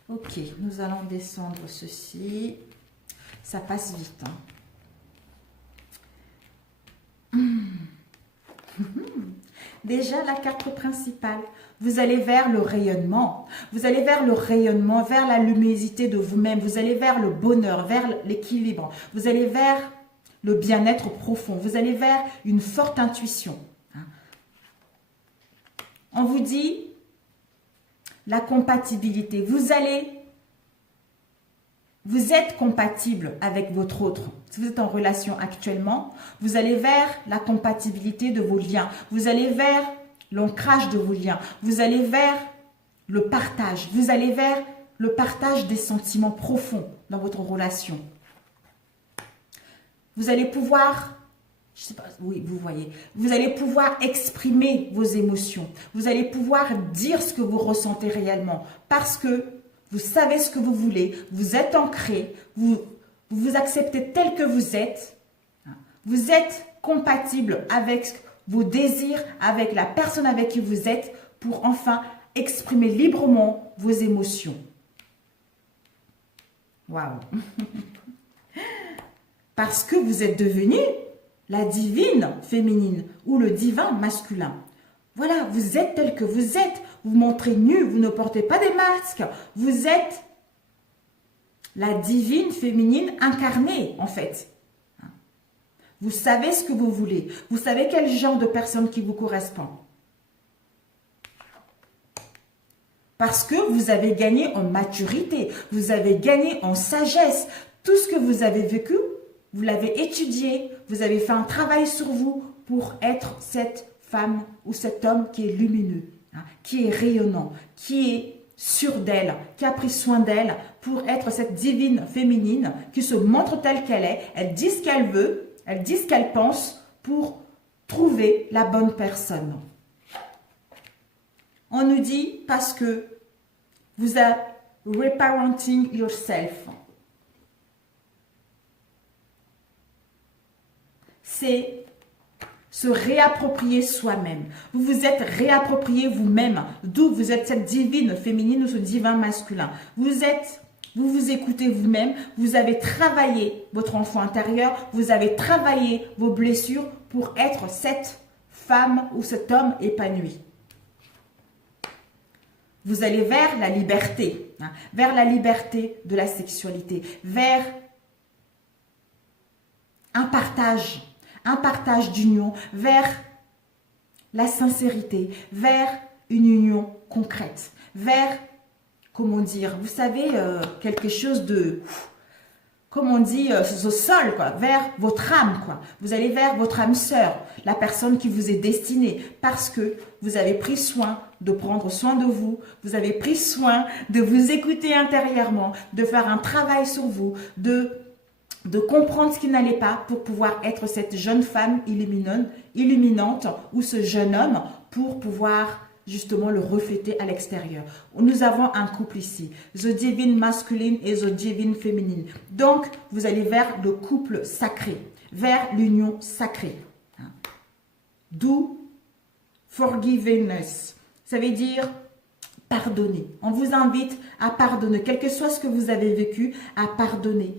Ok, nous allons descendre ceci. Ça passe vite. Déjà, la carte principale. Vous allez vers le rayonnement. Vous allez vers le rayonnement, vers la luminosité de vous-même. Vous allez vers le bonheur, vers l'équilibre. Vous allez vers le bien-être profond. Vous allez vers une forte intuition. On vous dit la compatibilité. Vous êtes compatible avec votre autre. Si vous êtes en relation actuellement, vous allez vers la compatibilité de vos liens. Vous allez vers l'ancrage de vos liens. Vous allez vers le partage. Vous allez vers le partage des sentiments profonds dans votre relation. Vous allez pouvoir, je sais pas, oui, vous voyez, vous allez pouvoir exprimer vos émotions. Vous allez pouvoir dire ce que vous ressentez réellement parce que vous savez ce que vous voulez, vous êtes ancré, vous vous acceptez tel que vous êtes compatible avec vos désirs, avec la personne avec qui vous êtes pour enfin exprimer librement vos émotions. Waouh! Parce que vous êtes devenu la divine féminine ou le divin masculin. Voilà, vous êtes tel que vous êtes. Vous montrez nu, vous ne portez pas des masques. Vous êtes la divine féminine incarnée, en fait. Vous savez ce que vous voulez. Vous savez quel genre de personne qui vous correspond. Parce que vous avez gagné en maturité. Vous avez gagné en sagesse. Tout ce que vous avez vécu, vous l'avez étudié. Vous avez fait un travail sur vous pour être cette femme ou cet homme qui est lumineux, qui est rayonnant, qui est sûr d'elle, qui a pris soin d'elle pour être cette divine féminine qui se montre telle qu'elle est. Elle dit ce qu'elle veut, elle dit ce qu'elle pense pour trouver la bonne personne. On nous dit parce que vous êtes reparenting yourself. C'est se réapproprier soi-même. Vous vous êtes réapproprié vous-même, d'où vous êtes cette divine féminine ou ce divin masculin. Vous vous écoutez vous-même, vous avez travaillé votre enfant intérieur, vous avez travaillé vos blessures pour être cette femme ou cet homme épanoui. Vous allez vers la liberté, vers la liberté de la sexualité, vers un partage d'union, vers la sincérité, vers une union concrète, vers, comment dire, vous savez, quelque chose de, comme on dit, au sol, quoi, vers votre âme, quoi. Vous allez vers votre âme sœur, la personne qui vous est destinée, parce que vous avez pris soin de prendre soin de vous, vous avez pris soin de vous écouter intérieurement, de faire un travail sur vous, de comprendre ce qui n'allait pas pour pouvoir être cette jeune femme illuminante ou ce jeune homme pour pouvoir justement le refléter à l'extérieur. Nous avons un couple ici, the divine masculine et the divine féminine. Donc, vous allez vers le couple sacré, vers l'union sacrée. Do forgiveness. Ça veut dire pardonner. On vous invite à pardonner, quel que soit ce que vous avez vécu, à pardonner.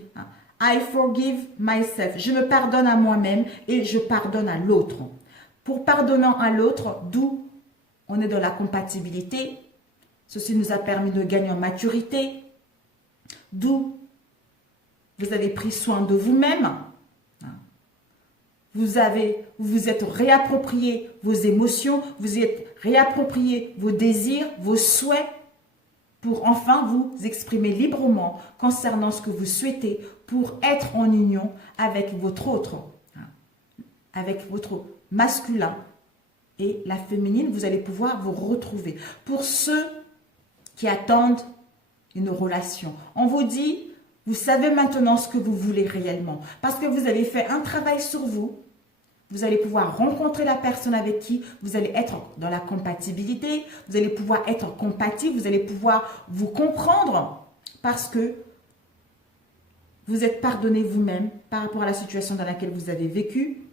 I forgive myself. Je me pardonne à moi-même et je pardonne à l'autre. Pour pardonnant à l'autre, d'où on est dans la compatibilité. Ceci nous a permis de gagner en maturité. D'où vous avez pris soin de vous-même. Vous êtes réapproprié vos émotions, vous êtes réapproprié vos désirs, vos souhaits, pour enfin vous exprimer librement concernant ce que vous souhaitez pour être en union avec votre autre, avec votre masculin et la féminine. Vous allez pouvoir vous retrouver. Pour ceux qui attendent une relation, on vous dit, vous savez maintenant ce que vous voulez réellement parce que vous avez fait un travail sur vous. Vous allez pouvoir rencontrer la personne avec qui vous allez être dans la compatibilité. Vous allez pouvoir être compatible. Vous allez pouvoir vous comprendre parce que vous êtes pardonné vous-même par rapport à la situation dans laquelle vous avez vécu.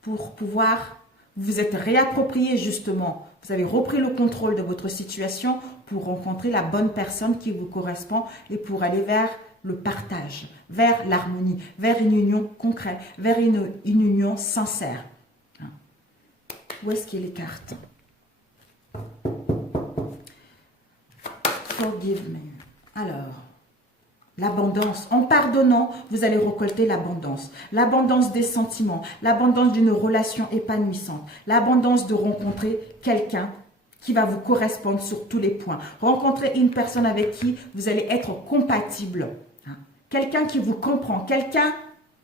Pour pouvoir, vous êtes réapproprié justement. Vous avez repris le contrôle de votre situation pour rencontrer la bonne personne qui vous correspond et pour aller vers le partage, vers l'harmonie, vers une union concrète, vers une union sincère. Où est-ce qu'il y a les cartes? Forgive me. Alors, l'abondance. En pardonnant, vous allez récolter l'abondance. L'abondance des sentiments, l'abondance d'une relation épanouissante, l'abondance de rencontrer quelqu'un qui va vous correspondre sur tous les points. Rencontrer une personne avec qui vous allez être compatible. Quelqu'un qui vous comprend, quelqu'un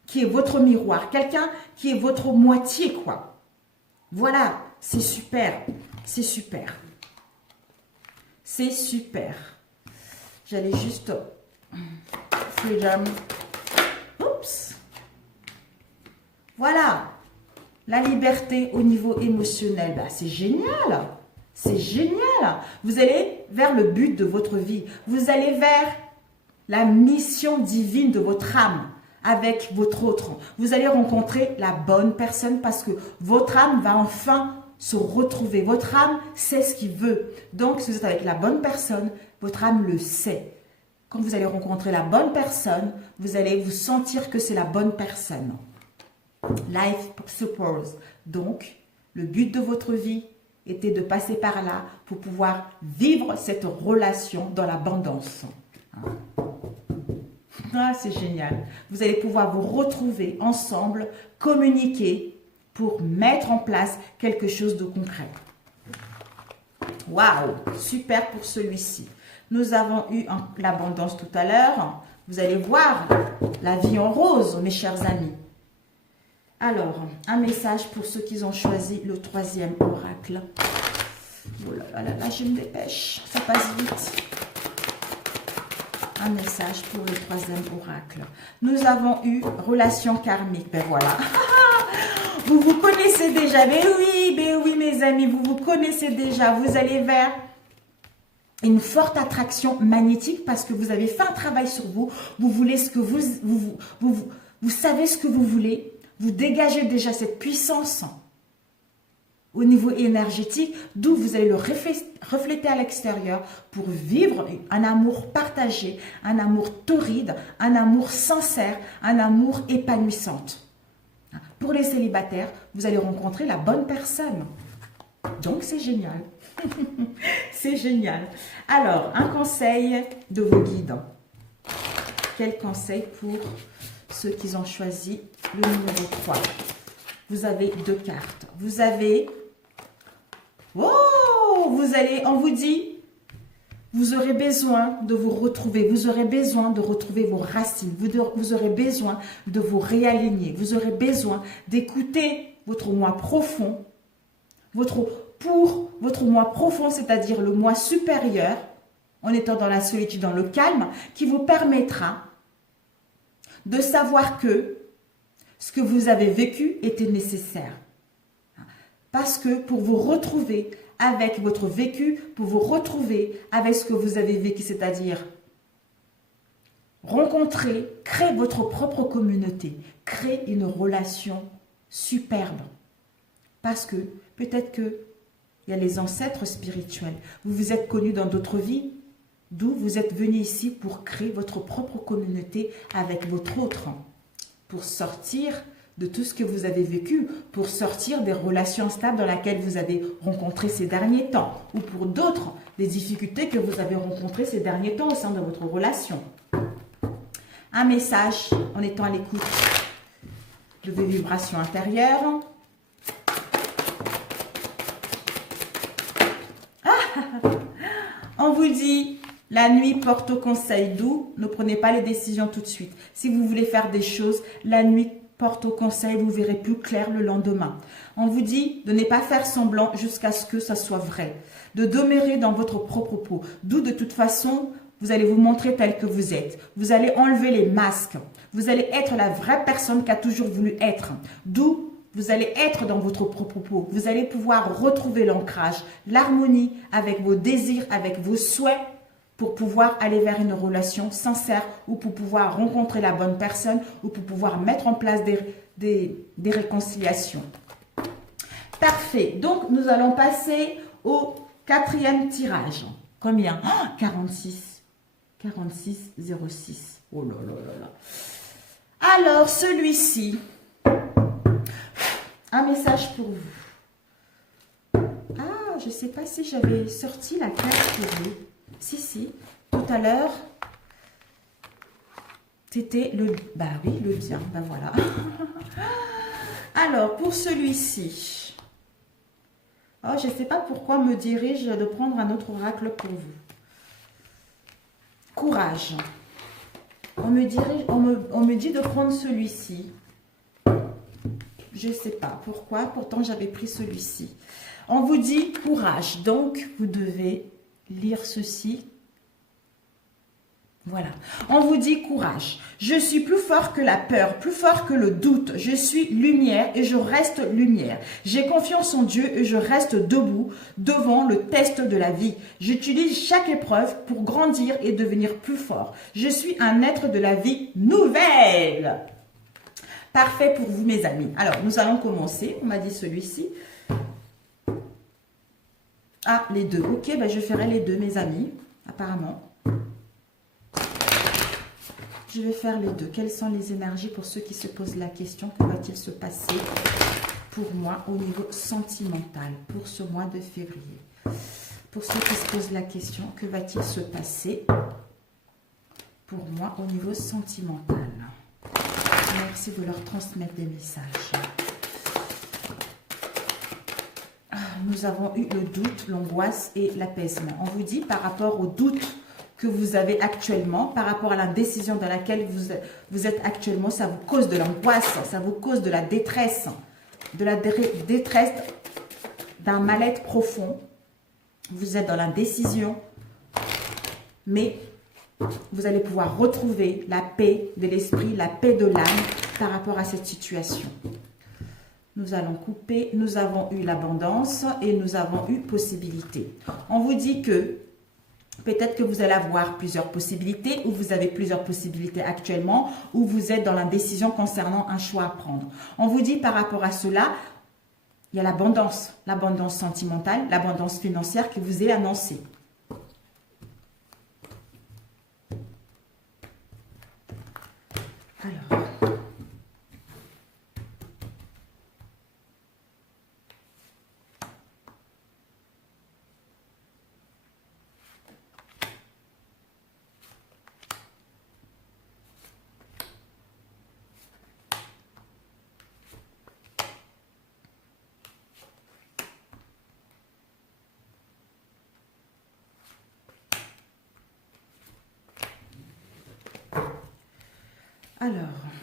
qui est votre miroir, quelqu'un qui est votre moitié, quoi. Voilà, c'est super, c'est super. C'est super. J'allais juste... Freedom. Oups. Voilà. La liberté au niveau émotionnel, bah, c'est génial. C'est génial. Vous allez vers le but de votre vie. Vous allez vers la mission divine de votre âme avec votre autre. Vous allez rencontrer la bonne personne parce que votre âme va enfin se retrouver. Votre âme sait ce qu'il veut. Donc, si vous êtes avec la bonne personne, votre âme le sait. Quand vous allez rencontrer la bonne personne, vous allez vous sentir que c'est la bonne personne. Life suppose. Donc, le but de votre vie était de passer par là pour pouvoir vivre cette relation dans l'abondance. Ah, c'est génial. Vous allez pouvoir vous retrouver ensemble, communiquer pour mettre en place quelque chose de concret. Waouh, super pour celui-ci. Nous avons eu l'abondance tout à l'heure. Vous allez voir la vie en rose, mes chers amis. Alors, un message pour ceux qui ont choisi le troisième oracle. Oh là là là, je me dépêche, ça passe vite. Un message pour le troisième oracle. Nous avons eu relation karmique. Ben voilà. Vous vous connaissez déjà. Ben oui, mes amis, vous vous connaissez déjà. Vous allez vers une forte attraction magnétique parce que vous avez fait un travail sur vous. Vous voulez ce que vous savez ce que vous voulez. Vous dégagez déjà cette puissance au niveau énergétique, d'où vous allez le refléter à l'extérieur pour vivre un amour partagé, un amour torride, un amour sincère, un amour épanouissant. Pour les célibataires, vous allez rencontrer la bonne personne. Donc, c'est génial. C'est génial. Alors, un conseil de vos guides. Quel conseil pour ceux qui ont choisi le numéro 3? Vous avez deux cartes. Vous avez... Oh, on vous dit, vous aurez besoin de vous retrouver, vous aurez besoin de retrouver vos racines, vous aurez besoin de vous réaligner, vous aurez besoin d'écouter votre moi profond, pour votre moi profond, c'est-à-dire le moi supérieur, en étant dans la solitude, dans le calme, qui vous permettra de savoir que ce que vous avez vécu était nécessaire. Parce que pour vous retrouver avec votre vécu, pour vous retrouver avec ce que vous avez vécu, c'est-à-dire rencontrer, créer votre propre communauté, créer une relation superbe. Parce que peut-être qu'il y a les ancêtres spirituels. Vous vous êtes connus dans d'autres vies, d'où vous êtes venu ici pour créer votre propre communauté avec votre autre, pour sortir de tout ce que vous avez vécu, pour sortir des relations stables dans lesquelles vous avez rencontré ces derniers temps, ou pour d'autres, des difficultés que vous avez rencontrées ces derniers temps au sein de votre relation. Un message en étant à l'écoute de vos vibrations intérieures. On vous dit, la nuit porte au conseil doux, ne prenez pas les décisions tout de suite. Si vous voulez faire des choses, la nuit porte au conseil, vous verrez plus clair le lendemain. On vous dit de ne pas faire semblant jusqu'à ce que ça soit vrai, de demeurer dans votre propre peau, d'où de toute façon, vous allez vous montrer tel que vous êtes. Vous allez enlever les masques, vous allez être la vraie personne qu'a toujours voulu être, d'où vous allez être dans votre propre peau. Vous allez pouvoir retrouver l'ancrage, l'harmonie avec vos désirs, avec vos souhaits pour pouvoir aller vers une relation sincère ou pour pouvoir rencontrer la bonne personne ou pour pouvoir mettre en place des réconciliations. Parfait. Donc, nous allons passer au 4e tirage. Combien? 46. 46, 06. Oh là là là là. Alors, celui-ci... Un message pour vous. Ah, je ne sais pas si j'avais sorti la carte pour vous. Si. Tout à l'heure, c'était le... Bah oui, le bien. Ben voilà. Alors, pour celui-ci. Oh, je ne sais pas pourquoi me dirige de prendre un autre oracle pour vous. Courage. On me dit de prendre celui-ci. Je ne sais pas pourquoi, pourtant j'avais pris celui-ci. On vous dit courage, donc vous devez lire ceci. Voilà. On vous dit courage. Je suis plus fort que la peur, plus fort que le doute. Je suis lumière et je reste lumière. J'ai confiance en Dieu et je reste debout devant le test de la vie. J'utilise chaque épreuve pour grandir et devenir plus fort. Je suis un être de la vie nouvelle. Parfait pour vous, mes amis. Alors, nous allons commencer. On m'a dit celui-ci. Ah, les deux. Ok, ben je ferai les deux, mes amis, apparemment. Je vais faire les deux. Quelles sont les énergies pour ceux qui se posent la question? Que va-t-il se passer pour moi au niveau sentimental pour ce mois de février? Pour ceux qui se posent la question, que va-t-il se passer pour moi au niveau sentimental? Merci de leur transmettre des messages. Nous avons eu le doute, l'angoisse et l'apaisement. On vous dit par rapport au doute que vous avez actuellement, par rapport à l'indécision dans laquelle vous êtes actuellement, ça vous cause de l'angoisse, ça vous cause de la détresse, d'un mal-être profond. Vous êtes dans l'indécision, mais vous allez pouvoir retrouver la paix de l'esprit, la paix de l'âme par rapport à cette situation. Nous allons couper. Nous avons eu l'abondance et nous avons eu possibilité. On vous dit que peut-être que vous allez avoir plusieurs possibilités ou vous avez plusieurs possibilités actuellement ou vous êtes dans l'indécision concernant un choix à prendre. On vous dit par rapport à cela, il y a l'abondance sentimentale, l'abondance financière qui vous est annoncée. Alors,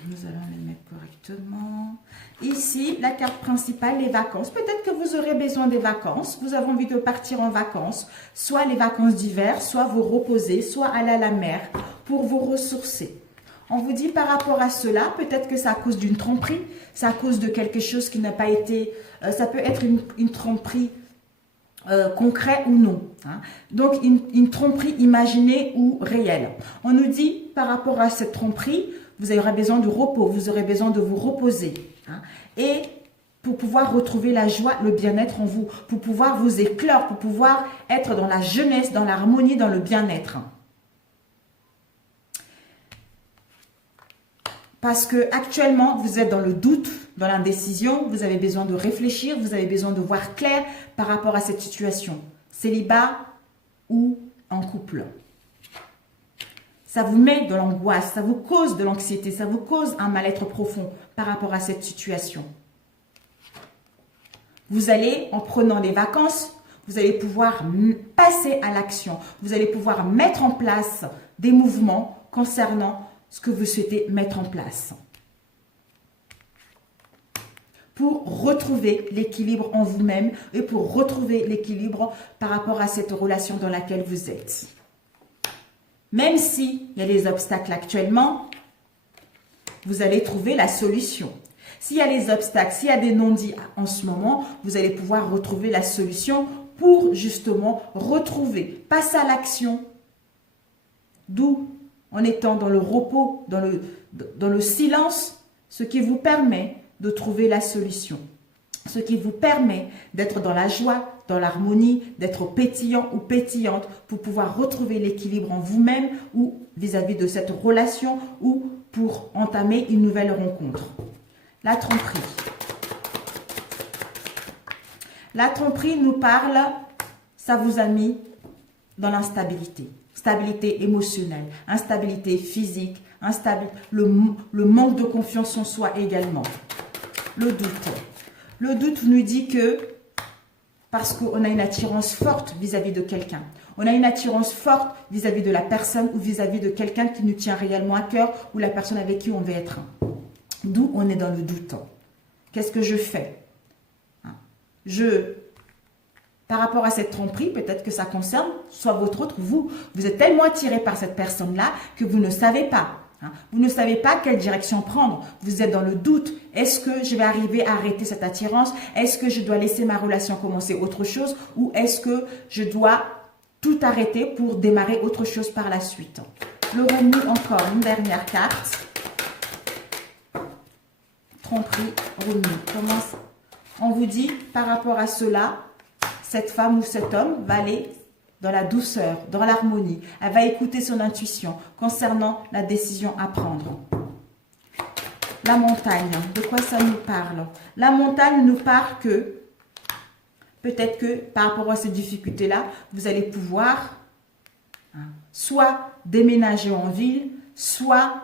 nous allons les mettre correctement. Ici, la carte principale, les vacances. Peut-être que vous aurez besoin des vacances. Vous avez envie de partir en vacances. Soit les vacances d'hiver, soit vous reposer, soit aller à la mer pour vous ressourcer. On vous dit par rapport à cela, peut-être que c'est à cause d'une tromperie. C'est à cause de quelque chose qui n'a pas été... ça peut être une tromperie concret ou non. Hein. Donc, une tromperie imaginée ou réelle. On nous dit par rapport à cette tromperie, vous aurez besoin de repos, vous aurez besoin de vous reposer. Hein. Et pour pouvoir retrouver la joie, le bien-être en vous, pour pouvoir vous éclore, pour pouvoir être dans la jeunesse, dans l'harmonie, dans le bien-être. Parce que actuellement, vous êtes dans le doute, dans l'indécision, vous avez besoin de réfléchir, vous avez besoin de voir clair par rapport à cette situation. Célibat ou en couple. Ça vous met de l'angoisse, ça vous cause de l'anxiété, ça vous cause un mal-être profond par rapport à cette situation. Vous allez, en prenant des vacances, vous allez pouvoir passer à l'action. Vous allez pouvoir mettre en place des mouvements concernant ce que vous souhaitez mettre en place. Pour retrouver l'équilibre en vous-même et pour retrouver l'équilibre par rapport à cette relation dans laquelle vous êtes. Même s'il y a des obstacles actuellement, vous allez trouver la solution. S'il y a des obstacles, s'il y a des non-dits en ce moment, vous allez pouvoir retrouver la solution pour justement retrouver, passer à l'action. D'où, en étant dans le repos, dans le silence, ce qui vous permet de trouver la solution. Ce qui vous permet d'être dans la joie, dans l'harmonie, d'être pétillant ou pétillante pour pouvoir retrouver l'équilibre en vous-même ou vis-à-vis de cette relation ou pour entamer une nouvelle rencontre. La tromperie. La tromperie nous parle, ça vous a mis dans l'instabilité. Stabilité émotionnelle, instabilité physique, le manque de confiance en soi également. Le doute. Le doute nous dit que, parce qu'on a une attirance forte vis-à-vis de quelqu'un, on a une attirance forte vis-à-vis de la personne ou vis-à-vis de quelqu'un qui nous tient réellement à cœur ou la personne avec qui on veut être. D'où on est dans le doute. Qu'est-ce que je fais? Par rapport à cette tromperie, peut-être que ça concerne soit votre autre, vous. Vous êtes tellement attiré par cette personne-là que vous ne savez pas. Vous ne savez pas quelle direction prendre. Vous êtes dans le doute. Est-ce que je vais arriver à arrêter cette attirance? Est-ce que je dois laisser ma relation commencer autre chose? Ou est-ce que je dois tout arrêter pour démarrer autre chose par la suite? Le remue encore, une dernière carte. Tromperie, remue. On vous dit, par rapport à cela, cette femme ou cet homme va aller dans la douceur, dans l'harmonie. Elle va écouter son intuition concernant la décision à prendre. La montagne, de quoi ça nous parle? La montagne nous parle que, peut-être que par rapport à ces difficultés-là, vous allez pouvoir soit déménager en ville, soit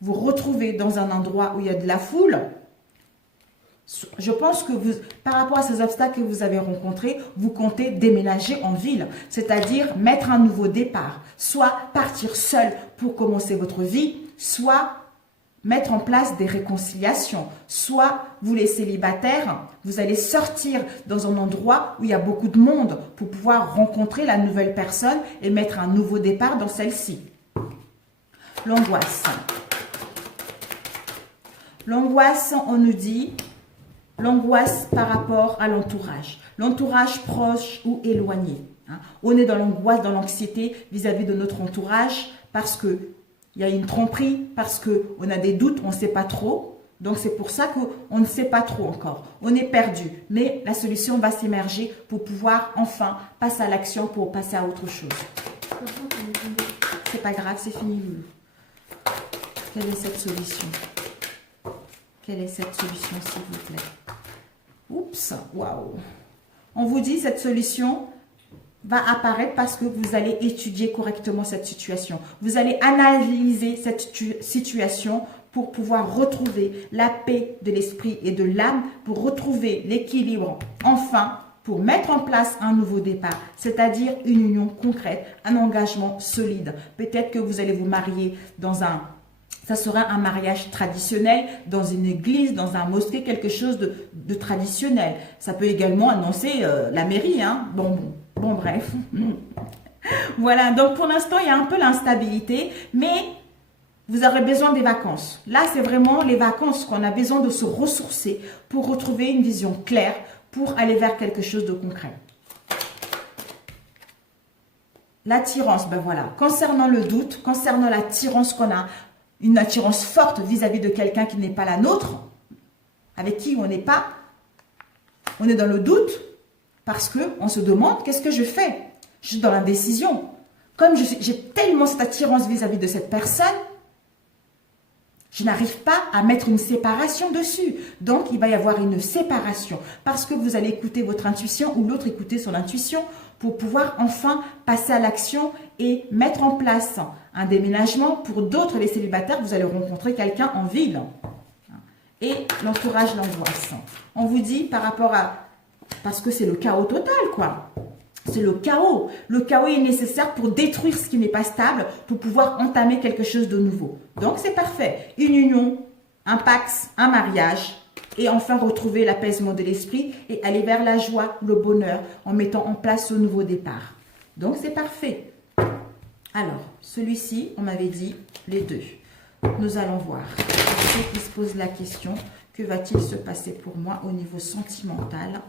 vous retrouver dans un endroit où il y a de la foule. Je pense que par rapport à ces obstacles que vous avez rencontrés, vous comptez déménager en ville, c'est-à-dire mettre un nouveau départ, soit partir seul pour commencer votre vie, soit mettre en place des réconciliations, soit vous les célibataires, vous allez sortir dans un endroit où il y a beaucoup de monde pour pouvoir rencontrer la nouvelle personne et mettre un nouveau départ dans celle-ci. L'angoisse. L'angoisse, on nous dit... L'angoisse par rapport à l'entourage. L'entourage proche ou éloigné. On est dans l'angoisse, dans l'anxiété vis-à-vis de notre entourage parce qu'il y a une tromperie, parce qu'on a des doutes, on ne sait pas trop. Donc c'est pour ça qu'on ne sait pas trop encore. On est perdu. Mais la solution va s'émerger pour pouvoir enfin passer à l'action pour passer à autre chose. C'est pas grave, c'est fini. Quelle est cette solution? Quelle est cette solution, s'il vous plaît? Oups, waouh. On vous dit, cette solution va apparaître parce que vous allez étudier correctement cette situation. Vous allez analyser cette situation pour pouvoir retrouver la paix de l'esprit et de l'âme, pour retrouver l'équilibre, enfin, pour mettre en place un nouveau départ, c'est-à-dire une union concrète, un engagement solide. Peut-être que vous allez vous marier ça sera un mariage traditionnel dans une église, dans un mosquée, quelque chose de traditionnel. Ça peut également annoncer la mairie. Bon, bref. Voilà, donc pour l'instant, il y a un peu l'instabilité, mais vous aurez besoin des vacances. Là, c'est vraiment les vacances qu'on a besoin de se ressourcer pour retrouver une vision claire, pour aller vers quelque chose de concret. L'attirance, ben voilà. Concernant le doute, concernant l'attirance qu'on a, une attirance forte vis-à-vis de quelqu'un qui n'est pas la nôtre, avec qui on n'est pas, On est dans le doute parce qu'on se demande qu'est-ce que je fais. Je suis dans l'indécision. Comme j'ai tellement cette attirance vis-à-vis de cette personne, je n'arrive pas à mettre une séparation dessus. Donc, il va y avoir une séparation parce que vous allez écouter votre intuition ou l'autre écouter son intuition pour pouvoir enfin passer à l'action et mettre en place un déménagement. Pour d'autres, les célibataires, vous allez rencontrer quelqu'un en ville. Et l'entourage, l'angoisse. On vous dit par rapport à... Parce que c'est le chaos total, quoi. C'est le chaos. Le chaos est nécessaire pour détruire ce qui n'est pas stable, pour pouvoir entamer quelque chose de nouveau. Donc, c'est parfait. Une union, un pax, un mariage, et enfin retrouver l'apaisement de l'esprit et aller vers la joie, le bonheur, en mettant en place ce nouveau départ. Donc, c'est parfait. Alors, celui-ci, on m'avait dit les deux. Nous allons voir. Ceux qui se posent la question, que va-t-il se passer pour moi au niveau sentimental ?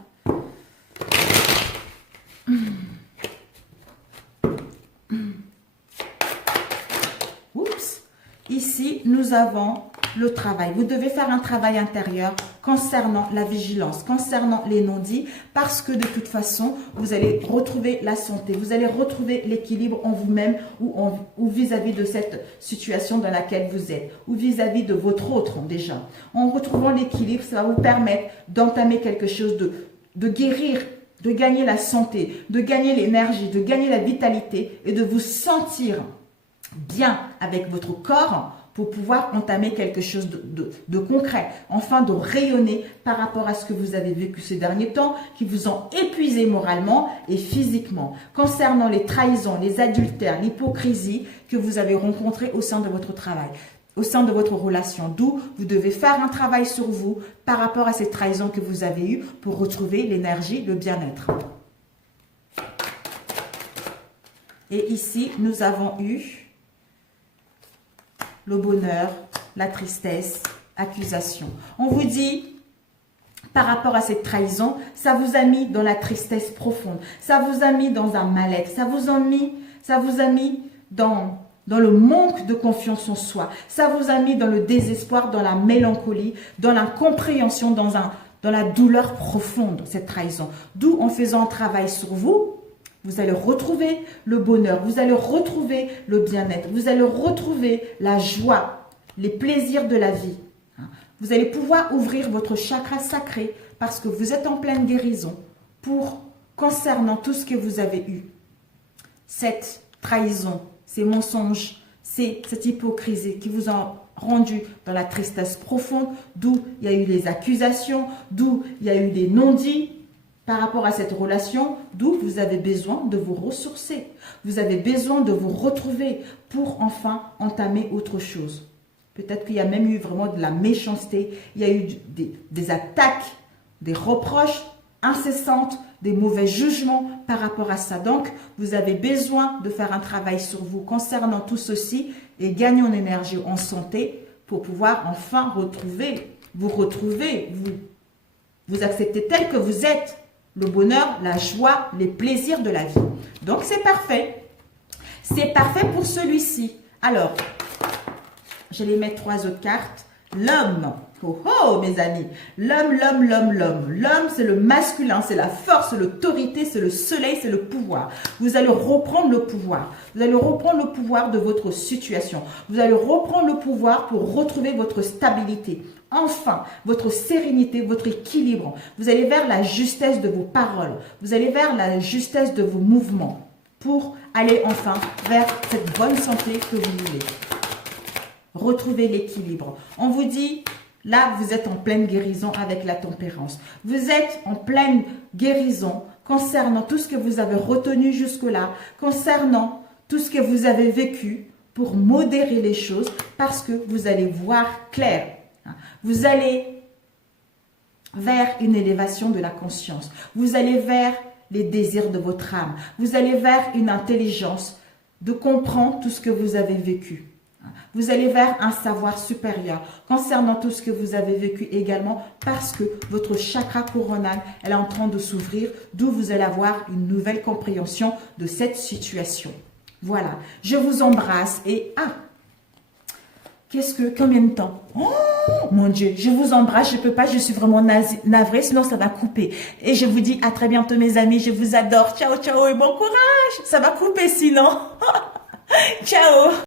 Oups. Ici, nous avons le travail. Vous devez faire un travail intérieur concernant la vigilance, concernant les non-dits, parce que de toute façon, vous allez retrouver la santé, vous allez retrouver l'équilibre en vous-même ou vis-à-vis de cette situation dans laquelle vous êtes, ou vis-à-vis de votre autre déjà. En retrouvant l'équilibre, ça va vous permettre d'entamer quelque chose, de guérir, de gagner la santé, de gagner l'énergie, de gagner la vitalité et de vous sentir bien avec votre corps pour pouvoir entamer quelque chose de concret, enfin de rayonner par rapport à ce que vous avez vécu ces derniers temps, qui vous ont épuisé moralement et physiquement. Concernant les trahisons, les adultères, l'hypocrisie que vous avez rencontrées au sein de votre travail, au sein de votre relation, d'où vous devez faire un travail sur vous par rapport à ces trahisons que vous avez eues pour retrouver l'énergie, le bien-être. Et ici, nous avons eu le bonheur, la tristesse, accusation. On vous dit, par rapport à cette trahison, ça vous a mis dans la tristesse profonde, ça vous a mis dans un mal-être, ça vous a mis dans le manque de confiance en soi, ça vous a mis dans le désespoir, dans la mélancolie, dans l'incompréhension, dans la douleur profonde, cette trahison. D'où, en faisant un travail sur vous, vous allez retrouver le bonheur, vous allez retrouver le bien-être, vous allez retrouver la joie, les plaisirs de la vie. Vous allez pouvoir ouvrir votre chakra sacré parce que vous êtes en pleine guérison concernant tout ce que vous avez eu. Cette trahison, ces mensonges, cette hypocrisie qui vous ont rendu dans la tristesse profonde, d'où il y a eu les accusations, d'où il y a eu des non-dits, par rapport à cette relation, d'où vous avez besoin de vous ressourcer. Vous avez besoin de vous retrouver pour enfin entamer autre chose. Peut-être qu'il y a même eu vraiment de la méchanceté, il y a eu des attaques, des reproches incessantes, des mauvais jugements par rapport à ça. Donc, vous avez besoin de faire un travail sur vous concernant tout ceci et gagner en énergie, en santé pour pouvoir enfin vous accepter tel que vous êtes. Le bonheur, la joie, les plaisirs de la vie. Donc, c'est parfait. C'est parfait pour celui-ci. Alors, je vais mettre 3 autres cartes. L'homme. Oh, oh, mes amis. L'homme. L'homme, c'est le masculin, c'est la force, c'est l'autorité, c'est le soleil, c'est le pouvoir. Vous allez reprendre le pouvoir. Vous allez reprendre le pouvoir de votre situation. Vous allez reprendre le pouvoir pour retrouver votre stabilité. Enfin, votre sérénité, votre équilibre. Vous allez vers la justesse de vos paroles. Vous allez vers la justesse de vos mouvements pour aller enfin vers cette bonne santé que vous voulez. Retrouvez l'équilibre. On vous dit, là, vous êtes en pleine guérison avec la tempérance. Vous êtes en pleine guérison concernant tout ce que vous avez retenu jusque-là, concernant tout ce que vous avez vécu pour modérer les choses parce que vous allez voir clair. Vous allez vers une élévation de la conscience. Vous allez vers les désirs de votre âme. Vous allez vers une intelligence de comprendre tout ce que vous avez vécu. Vous allez vers un savoir supérieur concernant tout ce que vous avez vécu également parce que votre chakra coronal elle est en train de s'ouvrir, d'où vous allez avoir une nouvelle compréhension de cette situation. Voilà, je vous embrasse et Combien de temps? Oh, mon Dieu, je vous embrasse, je peux pas, je suis vraiment navrée, sinon ça va couper. Et je vous dis à très bientôt mes amis, je vous adore. Ciao, ciao et bon courage. Ça va couper sinon. Ciao.